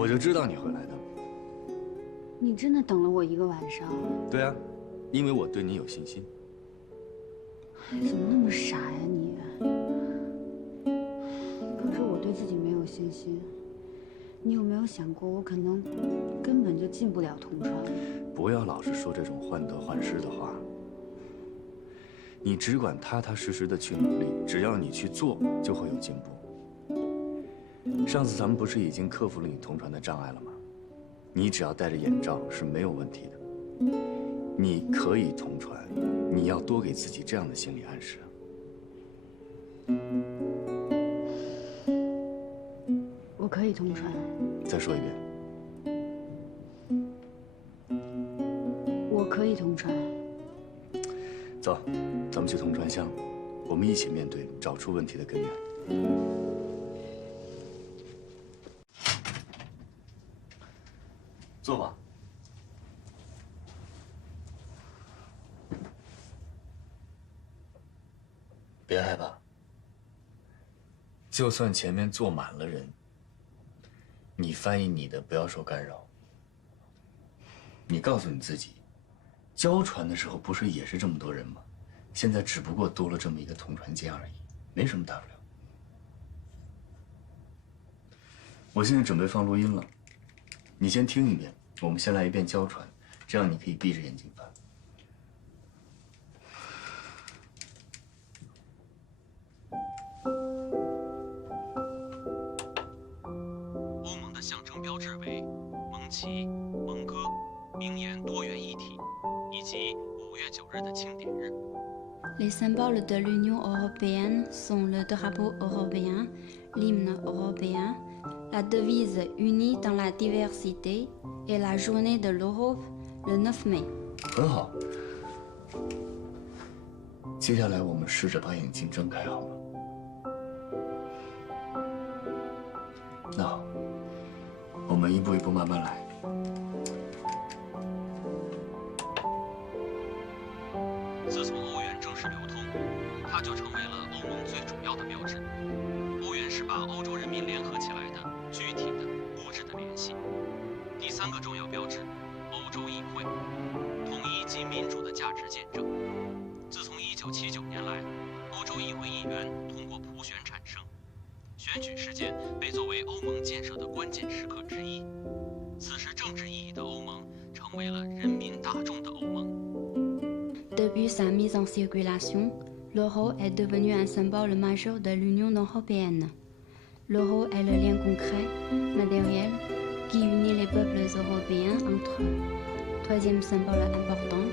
我就知道你会来的。你真的等了我一个晚上？对啊，因为我对你有信心。怎么那么傻呀你？可是我对自己没有信心。你有没有想过，我可能根本就进不了同传？不要老是说这种患得患失的话。你只管踏踏实实的去努力，只要你去做，就会有进步。上次咱们不是已经克服了你同传的障碍了吗？你只要戴着眼罩是没有问题的。你可以同传，你要多给自己这样的心理暗示。我可以同传。再说一遍。我可以同传。走，咱们去同传箱，我们一起面对，找出问题的根源。坐吧。别害怕，就算前面坐满了人，你翻译你的，不要受干扰。你告诉你自己，交船的时候不是也是这么多人吗？现在只不过多了这么一个同船间而已，没什么大不了。我现在准备放录音了，你先听一遍，我们先来一遍交船，这样你可以闭着眼睛翻。欧盟的象征标志为盟旗、盟歌、名言多元一体，以及5月9日的庆典日。Les symboles de l'Union européenne sont le drapeau européen, l'hymne européen, la devise unie dans la diversité et la journée de l'Europe le 9 mai. 很好。接下来我们试着把眼睛睁开，好吗？那好，我们一步一步慢慢来。自从欧元正式流通，它就成为了欧盟最主要的标志。欧元是把欧洲人民联合起来的具体的、物质的联系。第3个重要标志，欧洲议会，统一及民主的价值见证。自从1979年来，欧洲议会议员通过普选产生，选举事件被作为欧盟建设的关键时刻之一。此时政治意义的欧盟成为了人民大众的欧盟。Depuis sa mise en circulation, l'euro est devenu un symbole majeur de l'Union européenne. L'euro est le lien concret, matériel, qui unit les peuples européens entre eux. Troisième symbole important,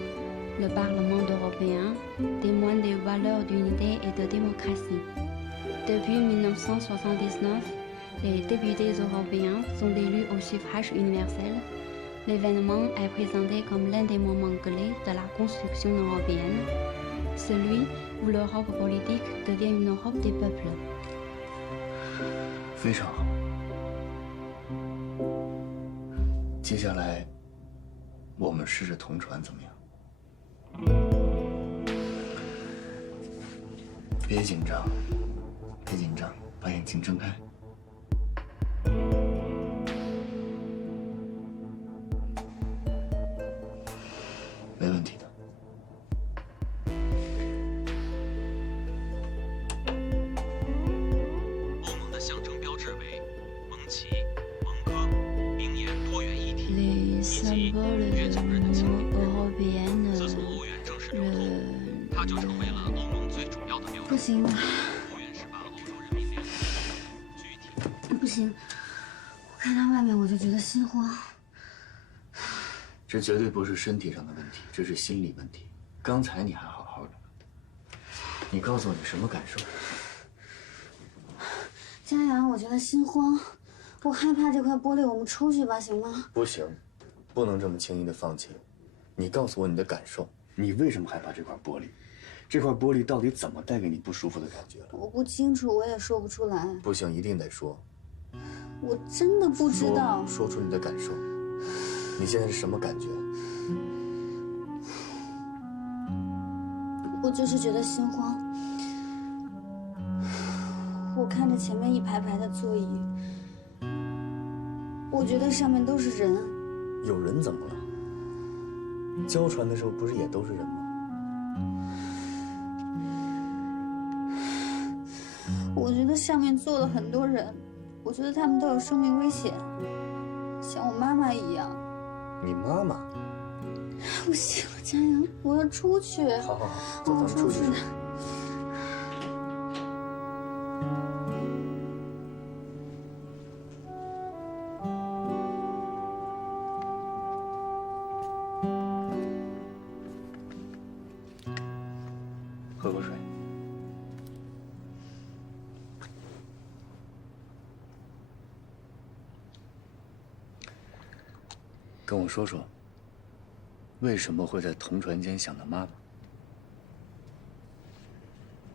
le Parlement européen témoigne des valeurs d'unité et de démocratie. Depuis 1979, les députés européens sont élus au suffrage universel. L'événement est présenté comme l'un des moments clés de la construction européenne, celui où l'Europe politique devient une Europe des peuples. 非常好。接下来，我们试着同船，怎么样？别紧张，别紧张，把眼睛睁开。没问题的。欧盟的象征标志为盟旗、盟歌、名言多元一体，以及5月9日的庆典日。自从欧元正式流通，它就成为了欧盟最主要的标志。不行，欧元是把欧洲人民联合具体。不行，我看到外面我就觉得心慌。这绝对不是身体上的问题，这是心理问题。刚才你还好好的，你告诉我你什么感受？佳阳，我觉得心慌，我害怕这块玻璃，我们出去吧，行吗？不行，不能这么轻易的放弃。你告诉我你的感受，你为什么害怕这块玻璃？这块玻璃到底怎么带给你不舒服的感觉了？我不清楚，我也说不出来。不行，一定得说。我真的不知道。说出你的感受。你现在是什么感觉？我就是觉得心慌。我看着前面一排排的座椅，我觉得上面都是人。有人怎么了？交船的时候不是也都是人吗？我觉得上面坐了很多人，我觉得他们都有生命危险，像我妈妈一样。你妈妈？不行了，佳阳，我要出去。好好好，走，咱们出去。喝口水。跟我说说，为什么会在同船间想到妈妈？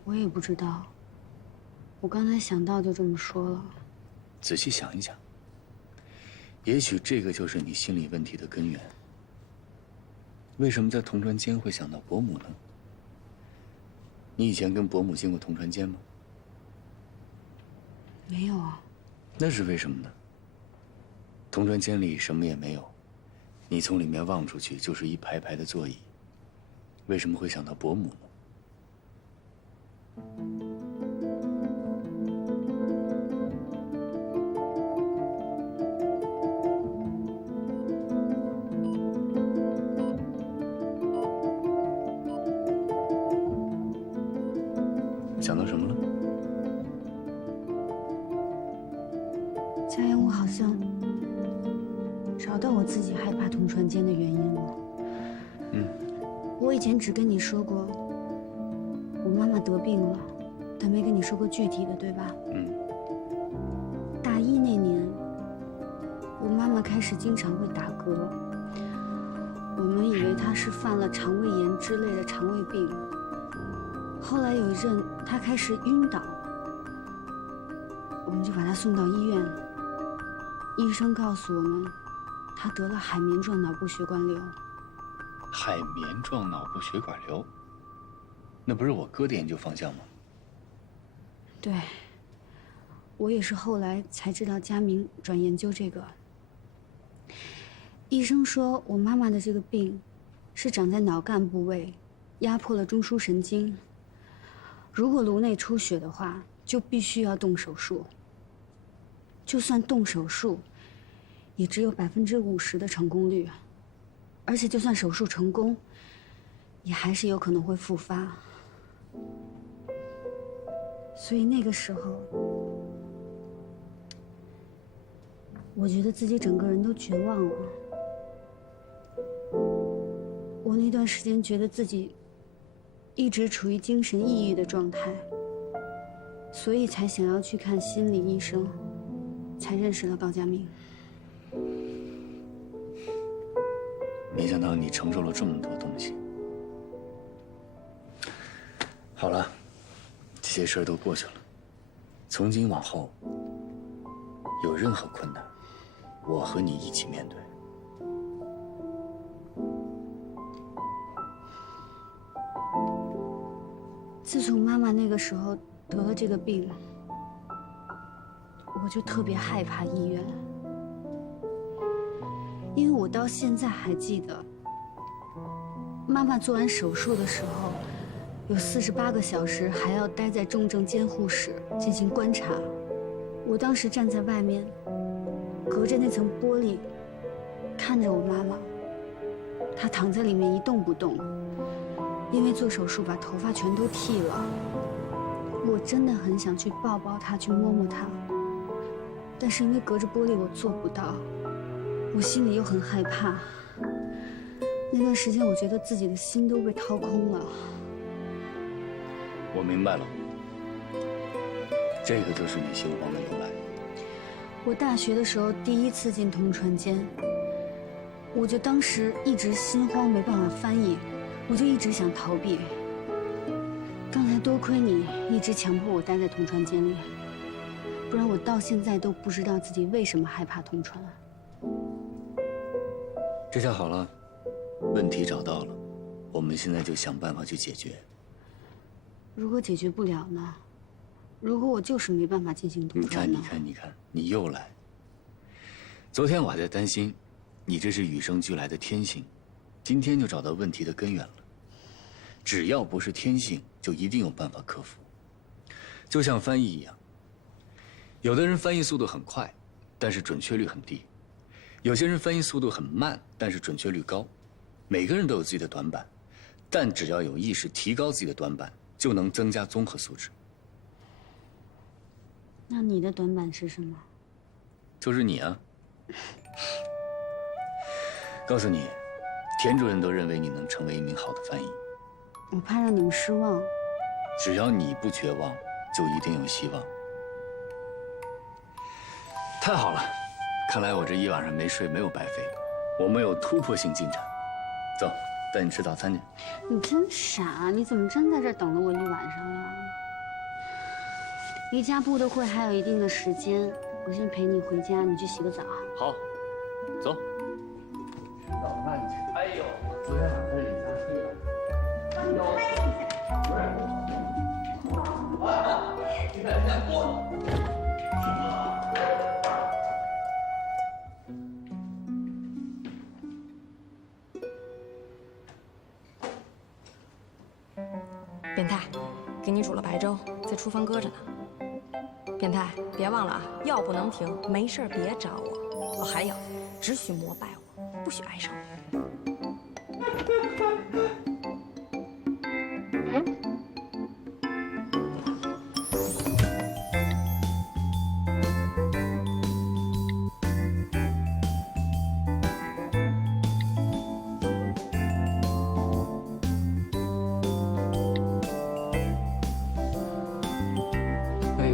我也不知道，我刚才想到就这么说了。仔细想一想，也许这个就是你心理问题的根源。为什么在同船间会想到伯母呢？你以前跟伯母进过同船间吗？没有啊。那是为什么呢？同船间里什么也没有，你从里面望出去就是一排排的座椅，为什么会想到伯母呢？想到什么了？佳阳，我好像找到我自己害怕同船间的原因了。我以前只跟你说过，我妈妈得病了，但没跟你说过具体的，对吧？大一那年，我妈妈开始经常会打嗝，我们以为她是犯了肠胃炎之类的肠胃病。后来有一阵，她开始晕倒，我们就把她送到医院。医生告诉我们，她得了海绵状脑部血管瘤。海绵状脑部血管瘤，那不是我哥的研究方向吗？对，我也是后来才知道佳明转研究这个。医生说我妈妈的这个病是长在脑干部位，压迫了中枢神经。如果颅内出血的话，就必须要动手术。就算动手术，也只有50%的成功率。而且就算手术成功，也还是有可能会复发。所以那个时候，我觉得自己整个人都绝望了。我那段时间觉得自己一直处于精神抑郁的状态，所以才想要去看心理医生，才认识了高佳明。没想到你承受了这么多东西。好了，这些事儿都过去了。从今往后，有任何困难，我和你一起面对。自从妈妈那个时候得了这个病，我就特别害怕医院。因为我到现在还记得，妈妈做完手术的时候，有48个小时还要待在重症监护室进行观察。我当时站在外面，隔着那层玻璃，看着我妈妈，她躺在里面一动不动，因为做手术把头发全都剃了。我真的很想去抱抱她，去摸摸她，但是因为隔着玻璃我做不到。我心里又很害怕，那段时间我觉得自己的心都被掏空了。我明白了，这个就是你心慌的由来。我大学的时候第一次进同船间，我就当时一直心慌，没办法翻译，我就一直想逃避。刚才多亏你一直强迫我待在同船间里，不然我到现在都不知道自己为什么害怕同船。这下好了，问题找到了，我们现在就想办法去解决。如果解决不了呢？如果我就是没办法进行同船呢？你看，你又来。昨天我还在担心，你这是与生俱来的天性，今天就找到问题的根源了。只要不是天性，就一定有办法克服。就像翻译一样，有的人翻译速度很快，但是准确率很低。有些人翻译速度很慢，但是准确率高。每个人都有自己的短板，但只要有意识提高自己的短板，就能增加综合素质。那你的短板是什么？就是你啊！告诉你，田主任都认为你能成为一名好的翻译。我怕让你们失望。只要你不绝望，就一定有希望。太好了！看来我这一晚上没睡没有白费，我们有突破性进展。走，带你吃早餐去。你真傻，你怎么真在这儿等了我一晚上啊？离家部的会还有一定的时间，我先陪你回家，你去洗个澡。好，走。老大，你这……哎呦，昨天晚上在你家睡了。帮你拍一下。不是。你看人家过。变态，给你煮了白粥，在厨房搁着呢。变态，别忘了啊，药不能停，没事别找我。哦，还有，只许膜拜我，不许爱上我。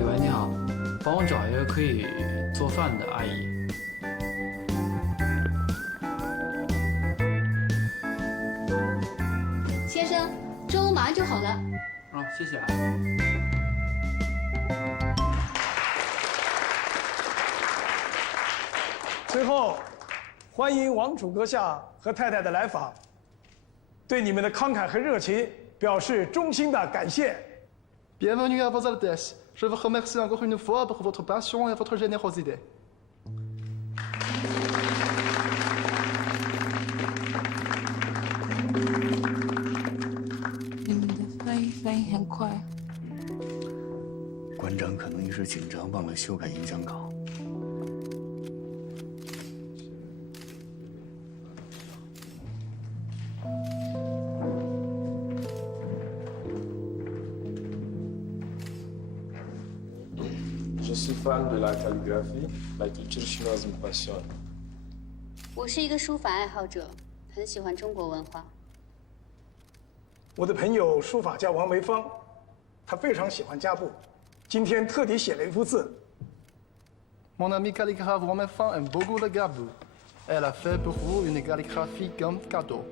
喂，你好，帮我找一个可以做饭的阿姨。先生，粥马上就好了。啊，谢谢啊。最后，欢迎王主阁下和太太的来访，对你们的慷慨和热情表示衷心的感谢。Bienvenue à vos Altesses. Je vous remercie encore une fois pour votre passion et votre générosité. 你们的翻译很快。馆长可能一时紧张忘了修改演讲稿。Je suis fan de la calligraphie, la culture chinoise me passionne. 我是一个书法爱好者，很喜欢中国文化。我的朋友书法家王维芳，他非常喜欢家布，今天特地写了一幅字。Mon ami calligraphe Wang Meifang aime beaucoup le gabou. Elle a fait pour vous une calligraphie comme cadeau.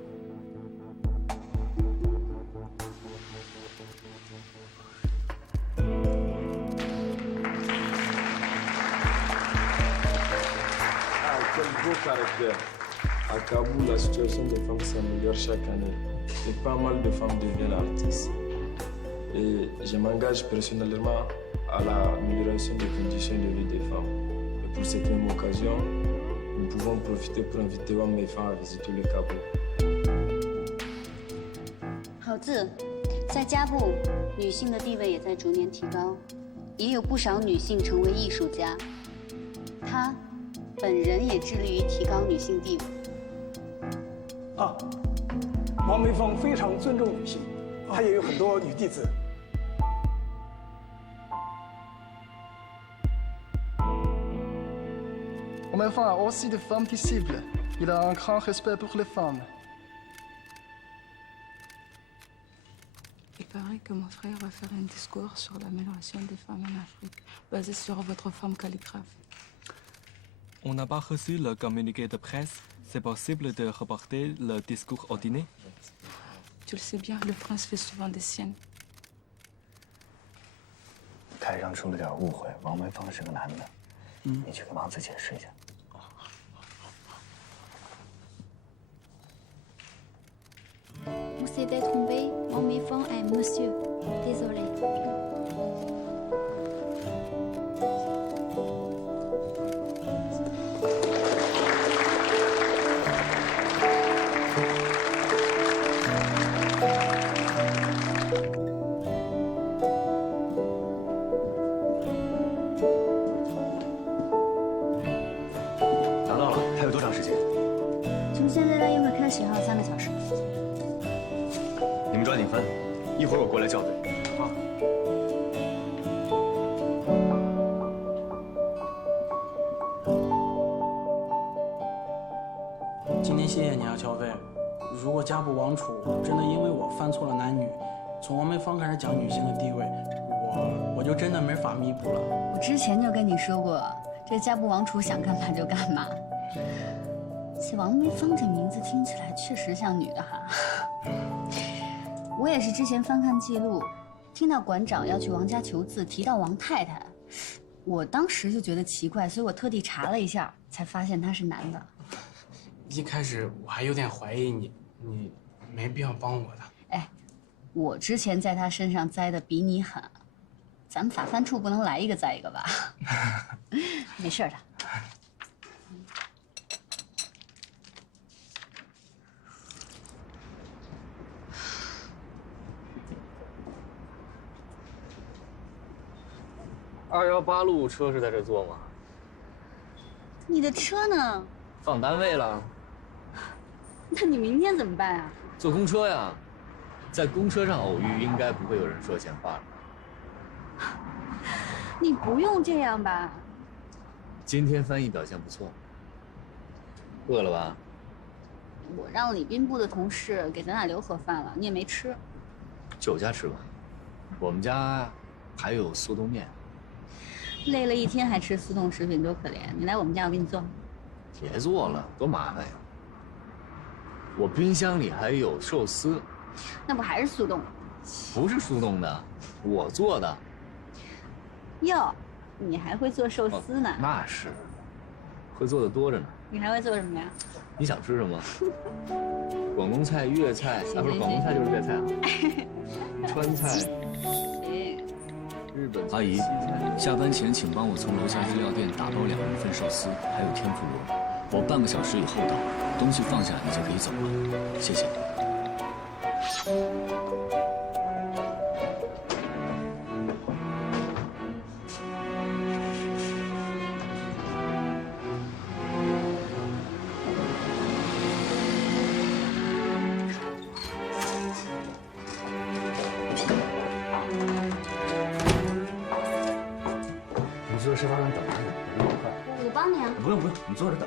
啊，quel beau caractère! À Kaboul, la situation des femmes s'améliore chaque année et pas mal de femmes deviennent artistes. Et je m'engage personnellement à l'amélioration des conditions de vie des femmes. Et pour cette même occasion, nous pouvons profiter pour inviter Wang Meifang à visiter le Kaboul. 好字，在家部，女性的地位也在逐年提高，也有不少女性成为艺术家。她本人也致力于提高女性地位。啊，王维芳非常尊重女性，她也有很多女弟子。Wang Meifang a aussi des femmes disciples. Il a un grand respect pour les femmes. Il paraît que mon frère va faire un discours sur l'amélioration des femmes en Afrique, basé sur votre femme calligraphe. On n'a pas reçu le communiqué de presse. C'est possible de reporter le discours au dîner? Tu le sais bien, le prince fait souvent des siennes. 台上出了点误会，王维芳是个男的，你去跟王子解释一下。Vous s'est trompé, Wang Meifang est monsieur. Désolé. 拿到了，还有多长时间？从现在到宴会开始还有3个小时。你们抓紧翻，一会儿我过来校对。好。今天谢谢你啊，乔飞。如果家不王储真的因为我犯错了男女，从王梅芳开始讲女性的地位，我就真的没法弥补了。我之前就跟你说过，这家部王储想干嘛就干嘛。这王梅芳这名字听起来确实像女的哈。我也是之前翻看记录，听到馆长要去王家求字，提到王太太，我当时就觉得奇怪，所以我特地查了一下，才发现他是男的。一开始我还有点怀疑你，你没必要帮我的。哎，我之前在他身上栽的比你狠，咱们法番处不能来一个栽一个吧？没事的。218路车是在这坐吗？你的车呢？放单位了。那你明天怎么办啊？坐公车呀，在公车上偶遇，应该不会有人说闲话了。你不用这样吧？今天翻译表现不错。饿了吧？我让礼宾部的同事给咱俩留盒饭了，你也没吃。去我家吃吧，我们家还有速冻面。累了一天还吃速冻食品，多可怜！你来我们家，我给你做。别做了，多麻烦呀！我冰箱里还有寿司。那不还是速冻？不是速冻的，我做的。哟，你还会做寿司呢？那是，会做的多着呢。你还会做什么呀？你想吃什么？广东菜、粤菜啊，不是广东菜就是粤菜啊。川菜。日本。阿姨，下班前请帮我从楼下日料店打包2人份寿司，还有天妇罗。我半个小时以后到，东西放下你就可以走了。谢谢。你坐沙发上等着你，我跟你一块儿。我帮你啊。不用不用，你坐着等。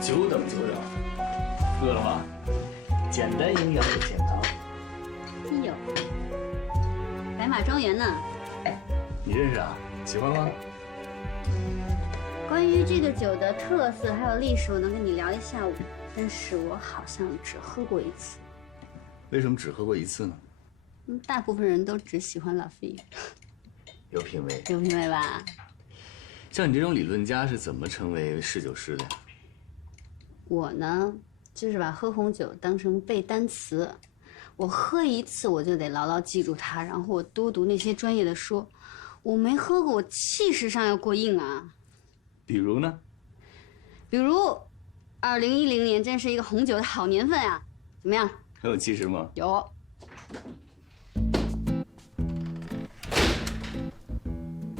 久等久等，饿了吗？简单营养也健康。哎呦，白马庄园呢？你认识啊？喜欢吗？关于这个酒的特色还有历史，我能跟你聊一下午，但是我好像只喝过一次。为什么只喝过一次呢？大部分人都只喜欢老费。有品位。有品位吧？像你这种理论家是怎么成为侍酒师的呀？我呢，就是把喝红酒当成背单词，我喝一次我就得牢牢记住它，然后我多读那些专业的书。我没喝过，我气势上要过硬啊。比如呢？比如，2010年真是一个红酒的好年份啊！怎么样？很有气势吗？有。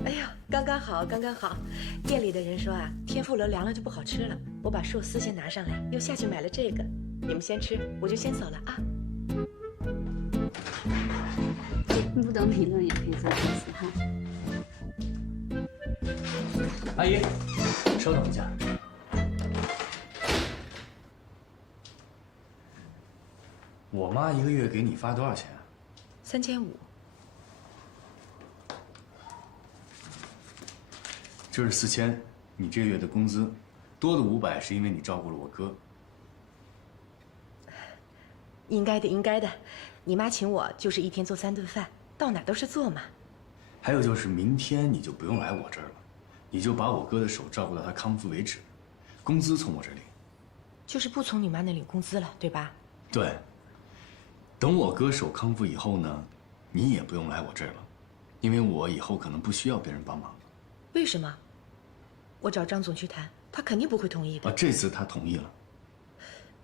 哎呀，刚刚好，刚刚好。店里的人说啊，天妇罗凉了就不好吃了。我把寿司先拿上来，又下去买了这个。你们先吃，我就先走了啊。不懂理论也可以做寿司哈。阿姨，稍等一下。我妈1个月给你发多少钱啊？3500。这是4000，你这个月的工资，多的500是因为你照顾了我哥。应该的，应该的。你妈请我就是一天做3顿饭，到哪都是做嘛。还有就是明天你就不用来我这儿了，你就把我哥的手照顾到他康复为止，工资从我这里。就是不从你妈那领工资了，对吧？对。等我哥手康复以后呢，你也不用来我这儿了，因为我以后可能不需要别人帮忙。为什么？我找张总去谈，他肯定不会同意的。这次他同意了。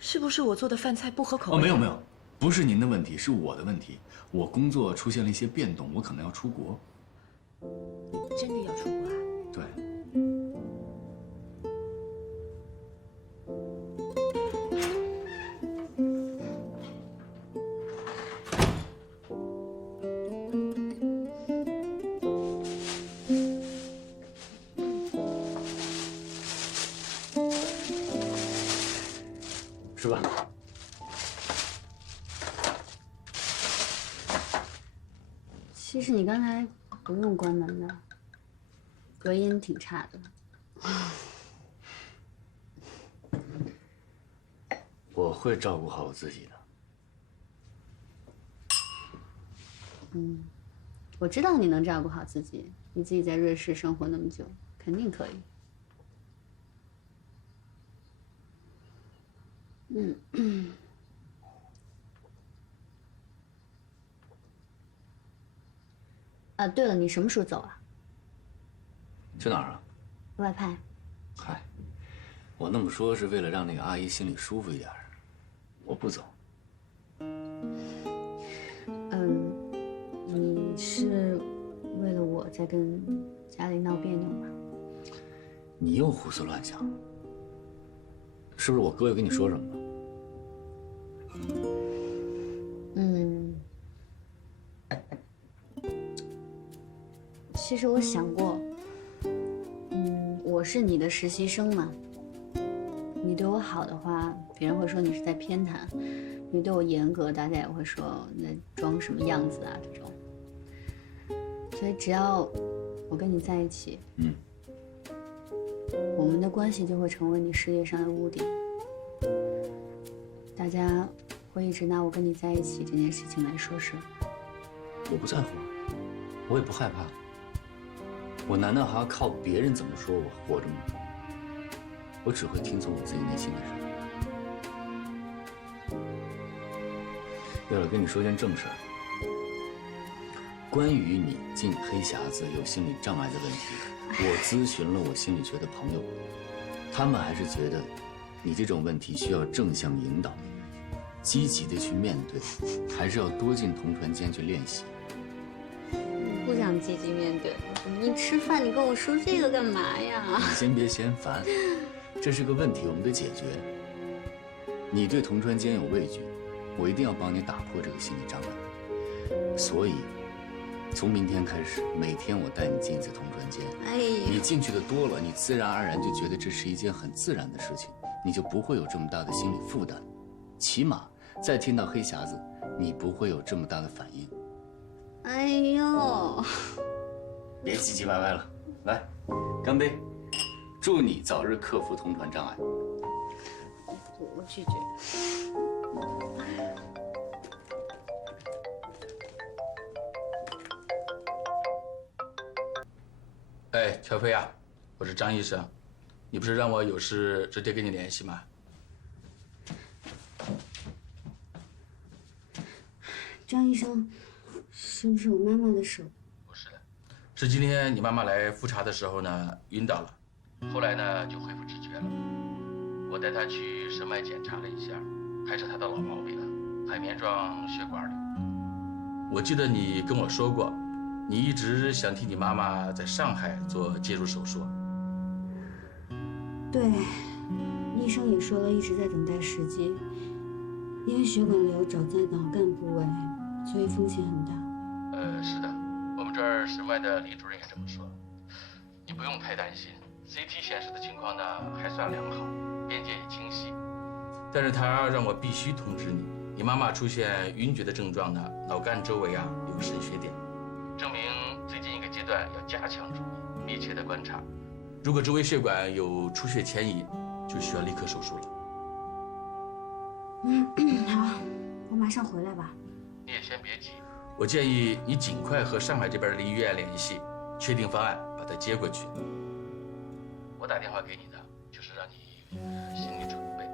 是不是我做的饭菜不合口味？没有没有，不是您的问题，是我的问题。我工作出现了一些变动，我可能要出国。你真的要出国啊？对。是吧？其实你刚才不用关门的，隔音挺差的。我会照顾好我自己的。我知道你能照顾好自己，你自己在瑞士生活那么久，肯定可以。啊，对了，你什么时候走啊？去哪儿啊？外派。嗨，我那么说是为了让那个阿姨心里舒服一点。我不走。你是为了我在跟家里闹别扭吗？你又胡思乱想，是不是我哥又跟你说什么了？其实我想过，我是你的实习生嘛，你对我好的话，别人会说你是在偏袒；你对我严格，大家也会说你在装什么样子啊这种。所以只要我跟你在一起，我们的关系就会成为你事业上的污点。大家会一直拿我跟你在一起这件事情来说事。我不在乎，我也不害怕。我难道还要靠别人怎么说我活着吗？我只会听从我自己内心的声音。对了，跟你说件正事儿。关于你进黑匣子有心理障碍的问题，我咨询了我心理学的朋友，他们还是觉得你这种问题需要正向引导，积极的去面对，还是要多进同传间去练习。不想积极面对，你吃饭你跟我说这个干嘛呀？你先别嫌烦，这是个问题，我们得解决。你对同传间有畏惧，我一定要帮你打破这个心理障碍。所以，从明天开始，每天我带你进一次同传间。哎呀，你进去的多了，你自然而然就觉得这是一件很自然的事情，你就不会有这么大的心理负担。起码再听到黑匣子，你不会有这么大的反应。哎呦，别唧唧歪歪了，来，干杯！祝你早日克服同传障碍。我拒绝。哎，乔飞啊，我是张医生，你不是让我有事直接跟你联系吗？张医生，是不是我妈妈的手？不是的，是今天你妈妈来复查的时候呢，晕倒了，后来呢就恢复知觉了。我带她去神脉检查了一下，还是她的老毛病了，海绵状血管瘤。我记得你跟我说过，你一直想替你妈妈在上海做介入手术。对，医生也说了，一直在等待时机。因为血管瘤长在脑干部位，所以风险很大。是的，我们这儿神脉的李主任也这么说。你不用太担心 ，CT 显示的情况呢还算良好，边界也清晰。但是他让我必须通知你，你妈妈出现晕厥的症状呢，脑干周围啊有渗血点，证明最近一个阶段要加强注意，密切的观察。如果周围血管有出血前移，就需要立刻手术了。好，我马上回来吧。你也先别急，我建议你尽快和上海这边的医院联系，确定方案，把她接过去。我打电话给你的，就是让你有一个心理准备。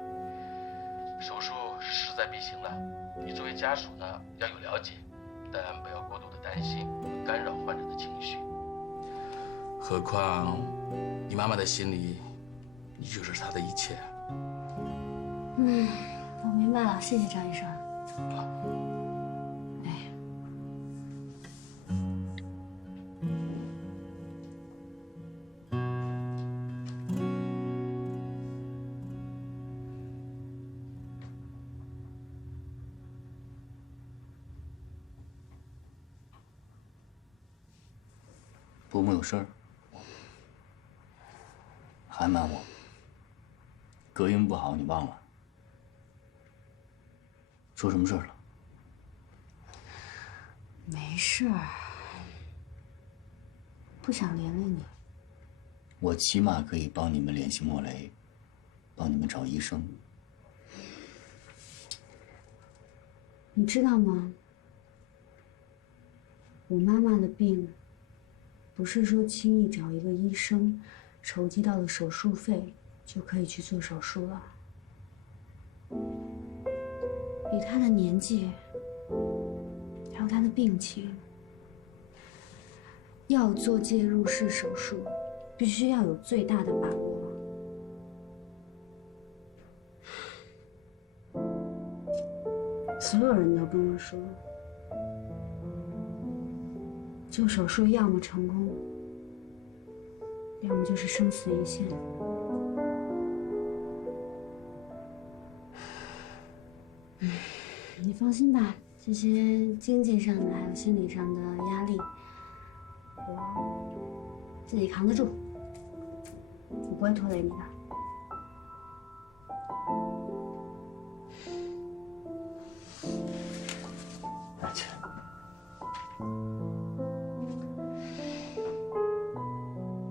手术是势在必行的，你作为家属呢要有了解，但不要过度的担心，干扰患者的情绪。何况你妈妈的心里，你就是她的一切。我明白了，谢谢张医生。伯母有事儿，还瞒我。隔音不好，你忘了？出什么事儿了？没事儿，不想连累你。我起码可以帮你们联系莫雷，帮你们找医生。你知道吗？我妈妈的病，不是说轻易找一个医生，筹集到了手术费，就可以去做手术了。以他的年纪，还有他的病情，要做介入式手术，必须要有最大的把握。所有人都跟我说，做手术要么成功，要么就是生死一线。你放心吧，这些经济上的还有心理上的压力，我自己扛得住，我不会拖累你的。而且，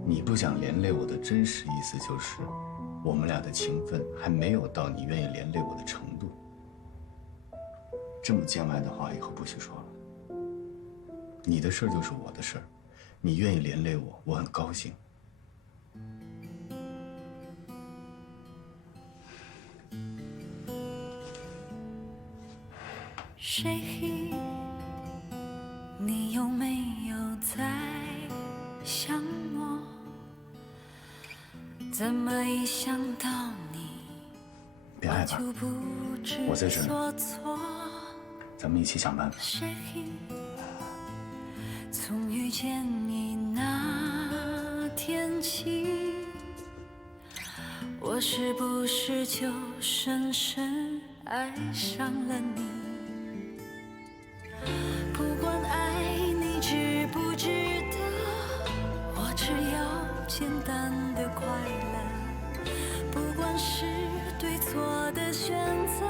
你不想连累我的真实意思就是，我们俩的情分还没有到你愿意连累我的程度。这么见外的话，以后不许说了。你的事儿就是我的事儿，你愿意连累我，我很高兴。谁？你有没有在想我？怎么一想到你，别害怕，我在这儿，咱们一起想办法。谁？从遇见你那天起，我是不是就深深爱上了你？不管爱你知不知道，我只要简单的快乐。不管是对错的选择，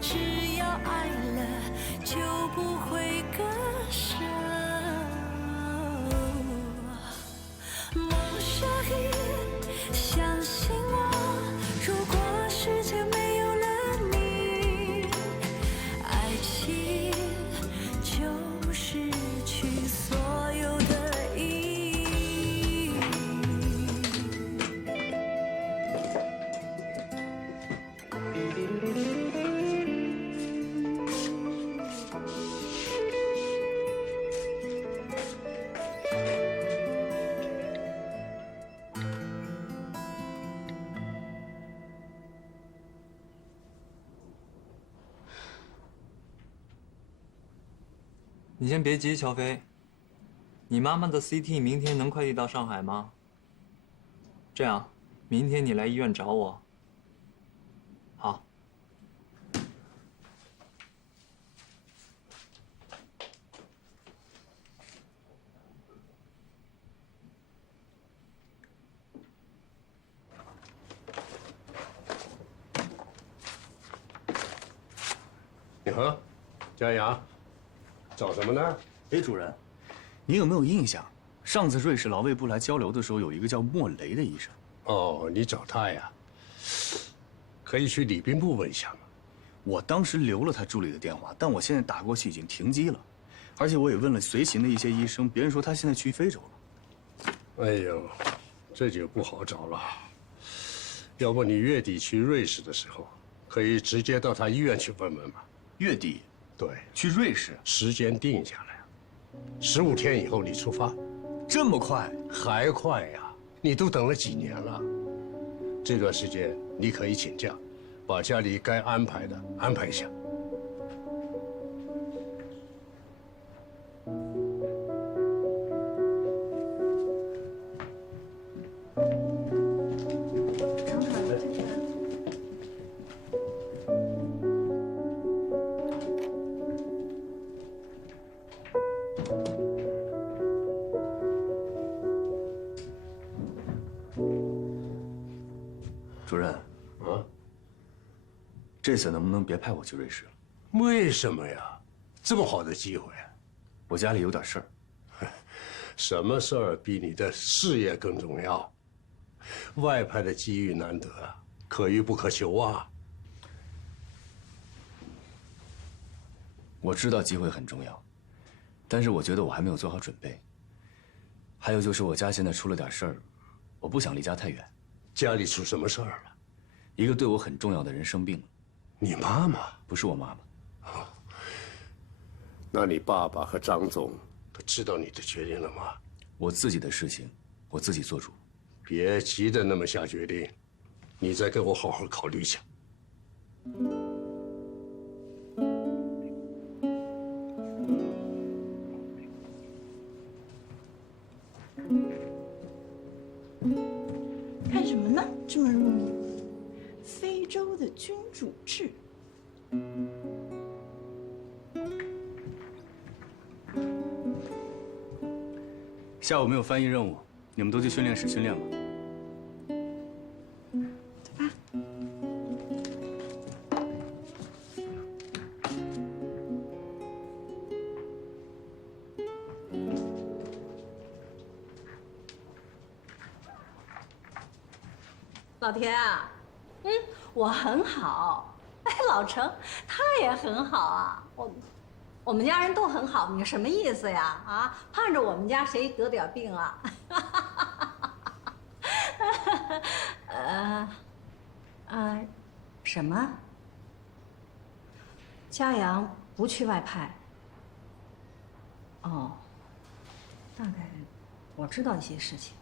只要爱了就不会割舍。Mon chéri，相信我，如果世界没有了你，爱情就失去所有的意义。你先别急，乔飞。你妈妈的 CT 明天能快递到上海吗？这样，明天你来医院找我。好。你好，佳雅，找什么呢？哎，主任，你有没有印象？上次瑞士劳卫部来交流的时候，有一个叫莫雷的医生。哦，你找他呀？可以去礼宾部问一下嘛。我当时留了他助理的电话，但我现在打过去已经停机了，而且我也问了随行的一些医生，别人说他现在去非洲了。哎呦，这就不好找了。要不你月底去瑞士的时候，可以直接到他医院去问问嘛。月底？对，去瑞士，时间定下来，15天以后你出发。这么快？还快呀！你都等了几年了。这段时间你可以请假，把家里该安排的安排一下。主任，这次能不能别派我去瑞士了？为什么呀？这么好的机会，我家里有点事儿。什么事儿比你的事业更重要？外派的机遇难得，可遇不可求啊。我知道机会很重要，但是我觉得我还没有做好准备。还有就是我家现在出了点事儿，我不想离家太远。家里出什么事儿了？一个对我很重要的人生病了。你妈妈不是我妈妈。哦，那你爸爸和张总都知道你的决定了吗？我自己的事情，我自己做主。别急着那么下决定，你再给我好好考虑一下。看什么呢？这么入迷？非洲的君主制。下午没有翻译任务，你们都去训练室训练吧。走吧。老田啊，我很好，哎，老程他也很好啊，我们家人都很好，你什么意思呀？啊，盼着我们家谁得点病啊？什么？嘉阳不去外派？哦，大概我知道一些事情。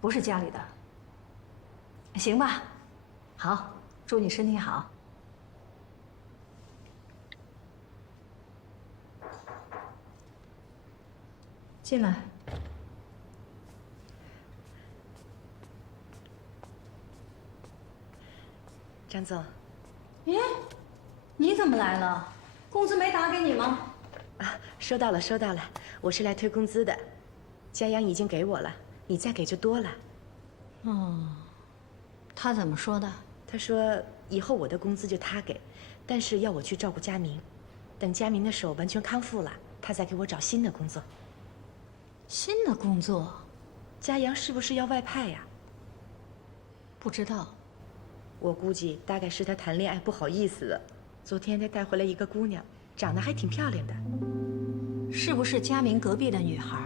不是家里的。行吧，好，祝你身体好。进来。张总，咦，你怎么来了？工资没打给你吗？啊，收到了，收到了。我是来退工资的，嘉阳已经给我了，你再给就多了。哦，他怎么说的？他说以后我的工资就他给，但是要我去照顾佳明，等佳明的手完全康复了，他再给我找新的工作。新的工作？嘉阳是不是要外派呀？不知道。我估计大概是他谈恋爱不好意思了。昨天他带回来一个姑娘，长得还挺漂亮的。是不是佳明隔壁的女孩？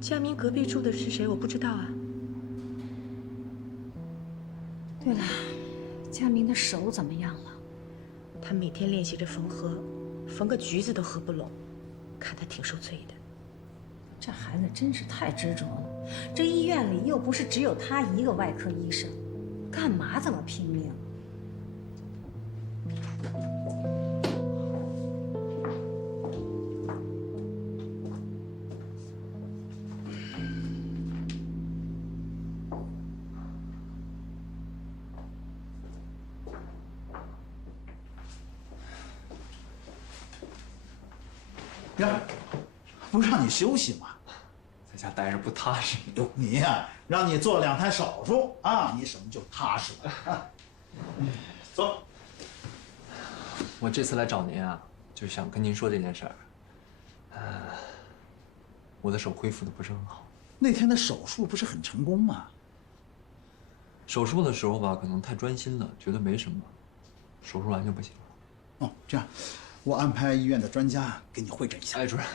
佳明隔壁住的是谁？我不知道啊。对了，佳明的手怎么样了？他每天练习着缝合，缝个橘子都合不拢，看他挺受罪的。这孩子真是太执着了。这医院里又不是只有他一个外科医生，干嘛这么拼命？呀，不让你休息吗？在家待着不踏实。哟，你呀，让你做2台手术啊，你什么就踏实了。走。我这次来找您啊，就想跟您说这件事儿。我的手恢复的不是很好。那天的手术不是很成功吗？手术的时候吧，可能太专心了，觉得没什么，手术完就不行了。哦，这样，我安排医院的专家给你会诊一下。哎，主任，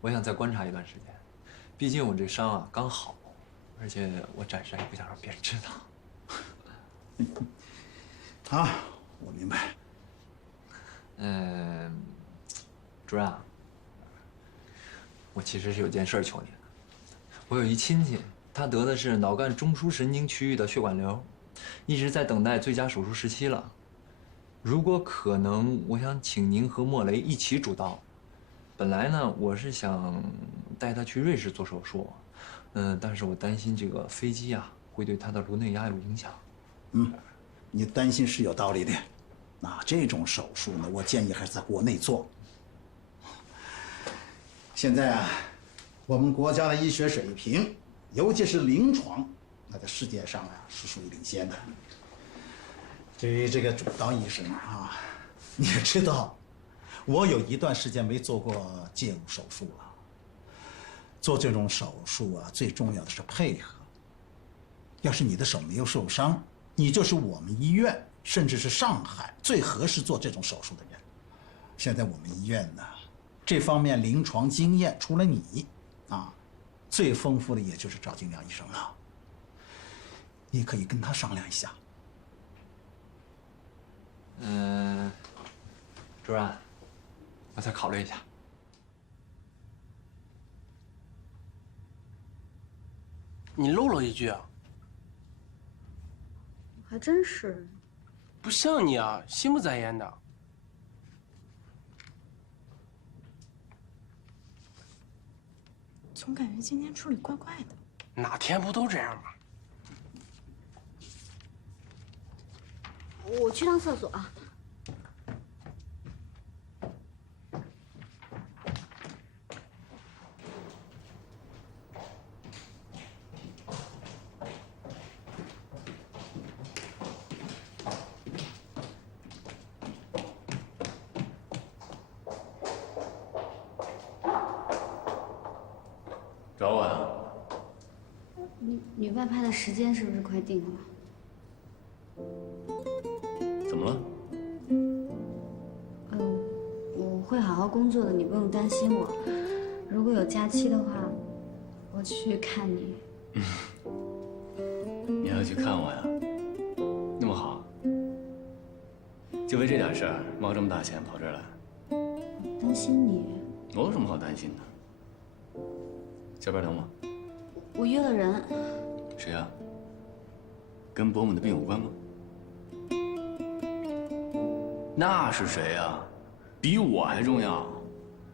我想再观察一段时间，毕竟我这伤啊刚好，而且我暂时还不想让别人知道。啊，我明白。主任啊，我其实是有件事求您的。我有一亲戚，他得的是脑干中枢神经区域的血管瘤，一直在等待最佳手术时期了。如果可能，我想请您和莫雷一起主刀。本来呢，我是想带他去瑞士做手术，但是我担心这个飞机啊会对他的颅内压有影响。你担心是有道理的。那这种手术呢，我建议还是在国内做。现在啊，我们国家的医学水平，尤其是临床，那在世界上啊是属于领先的。至于这个主刀医生啊，你也知道，我有一段时间没做过介入手术了。做这种手术啊，最重要的是配合。要是你的手没有受伤，你就是我们医院，甚至是上海最合适做这种手术的人。现在我们医院呢，这方面临床经验除了你，最丰富的也就是赵金良医生了。你可以跟他商量一下。主任，我再考虑一下。你漏了一句啊！还真是，不像你啊，心不在焉的。总感觉今天处理怪怪的。哪天不都这样吗？我去趟厕所啊。找我呀？女外派的时间是不是快定了？怎么了？我会好好工作的，你不用担心我。如果有假期的话，我去看你。你还要去看我呀？那么好，就为这点事儿冒这么大险跑这儿来？担心你。我有什么好担心的？下班疼吗？我约了人。谁呀？跟伯母的病有关吗？那是谁呀？比我还重要。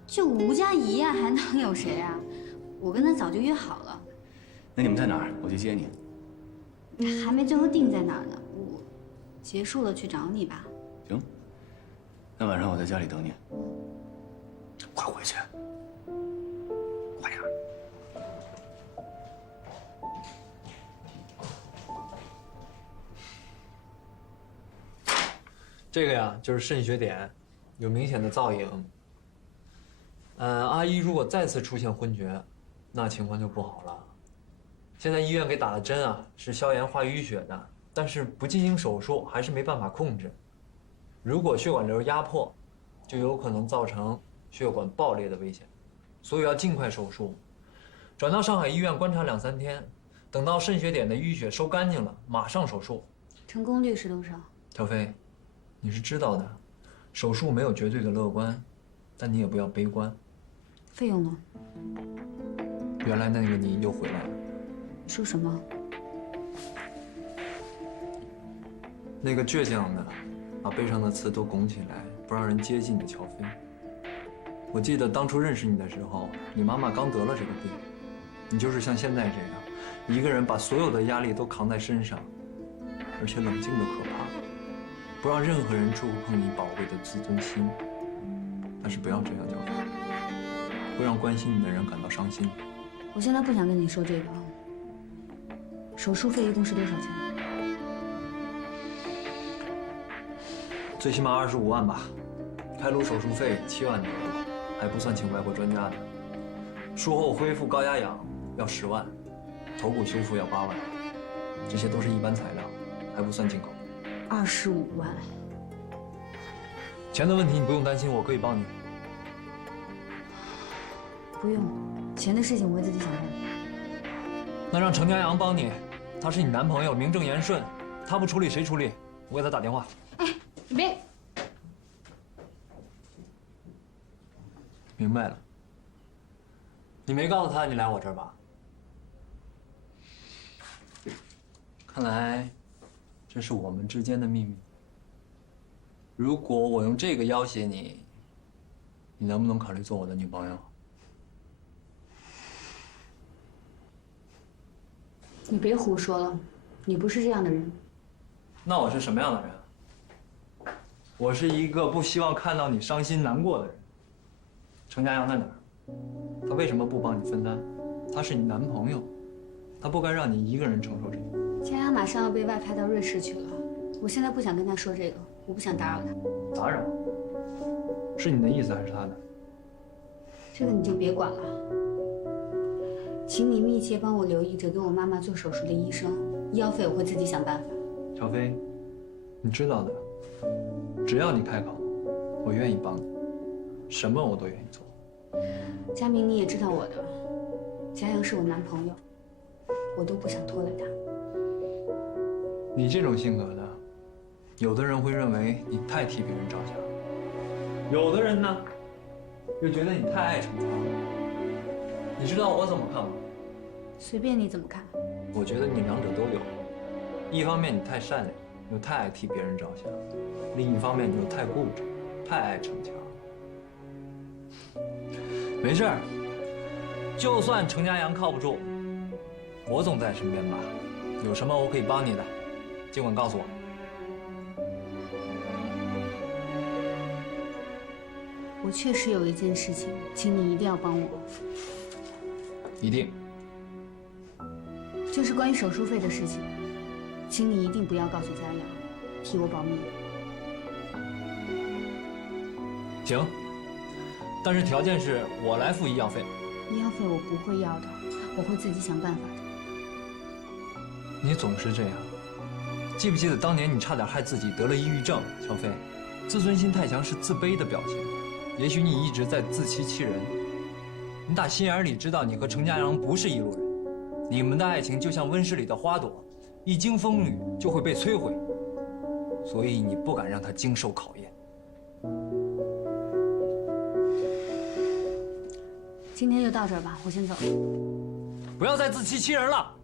就吴佳怡呀，还能有谁呀？我跟他早就约好了。那你们在哪儿？我去接你。还没最后定在哪儿呢，我结束了去找你吧。行。那晚上我在家里等你。快回去。快点。这个呀，就是渗血点，有明显的造影。阿姨如果再次出现昏厥，那情况就不好了。现在医院给打的针啊，是消炎化淤血的，但是不进行手术还是没办法控制。如果血管瘤压迫，就有可能造成血管爆裂的危险，所以要尽快手术，转到上海医院观察2、3天，等到渗血点的淤血收干净了，马上手术。成功率是多少？小飞，你是知道的，手术没有绝对的乐观，但你也不要悲观。费用呢？原来那个你又回来了。说什么？那个倔强的，把背上的刺都拱起来，不让人接近的乔飞。我记得当初认识你的时候，你妈妈刚得了这个病，你就是像现在这样，一个人把所有的压力都扛在身上，而且冷静的可怕，不让任何人触碰你宝贵的自尊心。但是不要这样，乔飞，会让关心你的人感到伤心。我现在不想跟你说这个。手术费一共是多少钱？最起码25万吧，开颅手术费7万多，还不算请外国专家的。术后恢复高压氧要10万，头骨修复要8万，这些都是一般材料，还不算进口。25万。钱的问题你不用担心，我可以帮你。不用，钱的事情我会自己想办法。那让程家阳帮你，他是你男朋友，名正言顺，他不处理谁处理？我给他打电话。你别。明白了。你没告诉他你来我这儿吧？看来，这是我们之间的秘密。如果我用这个要挟你，你能不能考虑做我的女朋友？你别胡说了，你不是这样的人。那我是什么样的人？我是一个不希望看到你伤心难过的人。程家阳在哪儿？他为什么不帮你分担？他是你男朋友，他不该让你一个人承受这个。佳阳马上要被外派到瑞士去了，我现在不想跟他说这个，我不想打扰他。打扰？是你的意思还是他的？这个你就别管了。请你密切帮我留意着给我妈妈做手术的医生，医药费我会自己想办法。乔飞，你知道的，只要你开口，我愿意帮你，什么我都愿意做。佳明，你也知道我的，佳阳是我男朋友，我都不想拖累他。你这种性格的，有的人会认为你太替别人着想，有的人呢，又觉得你太爱逞强了。你知道我怎么看吗？随便你怎么看。我觉得你两者都有。一方面你太善良，又太爱替别人着想；另一方面你又太固执，太爱逞强。没事儿，就算程家阳靠不住，我总在身边吧。有什么我可以帮你的，尽管告诉我。我确实有一件事情，请你一定要帮我。一定。就是关于手术费的事情，请你一定不要告诉家阳，替我保密。行，但是条件是我来付医药费。医药费我不会要的，我会自己想办法的。你总是这样，记不记得当年你差点害自己得了抑郁症？小飞，自尊心太强是自卑的表现。也许你一直在自欺欺人。你打心眼里知道你和程家阳不是一路人，你们的爱情就像温室里的花朵，一经风雨就会被摧毁，所以你不敢让它经受考验。今天就到这儿吧，我先走。不要再自欺欺人了。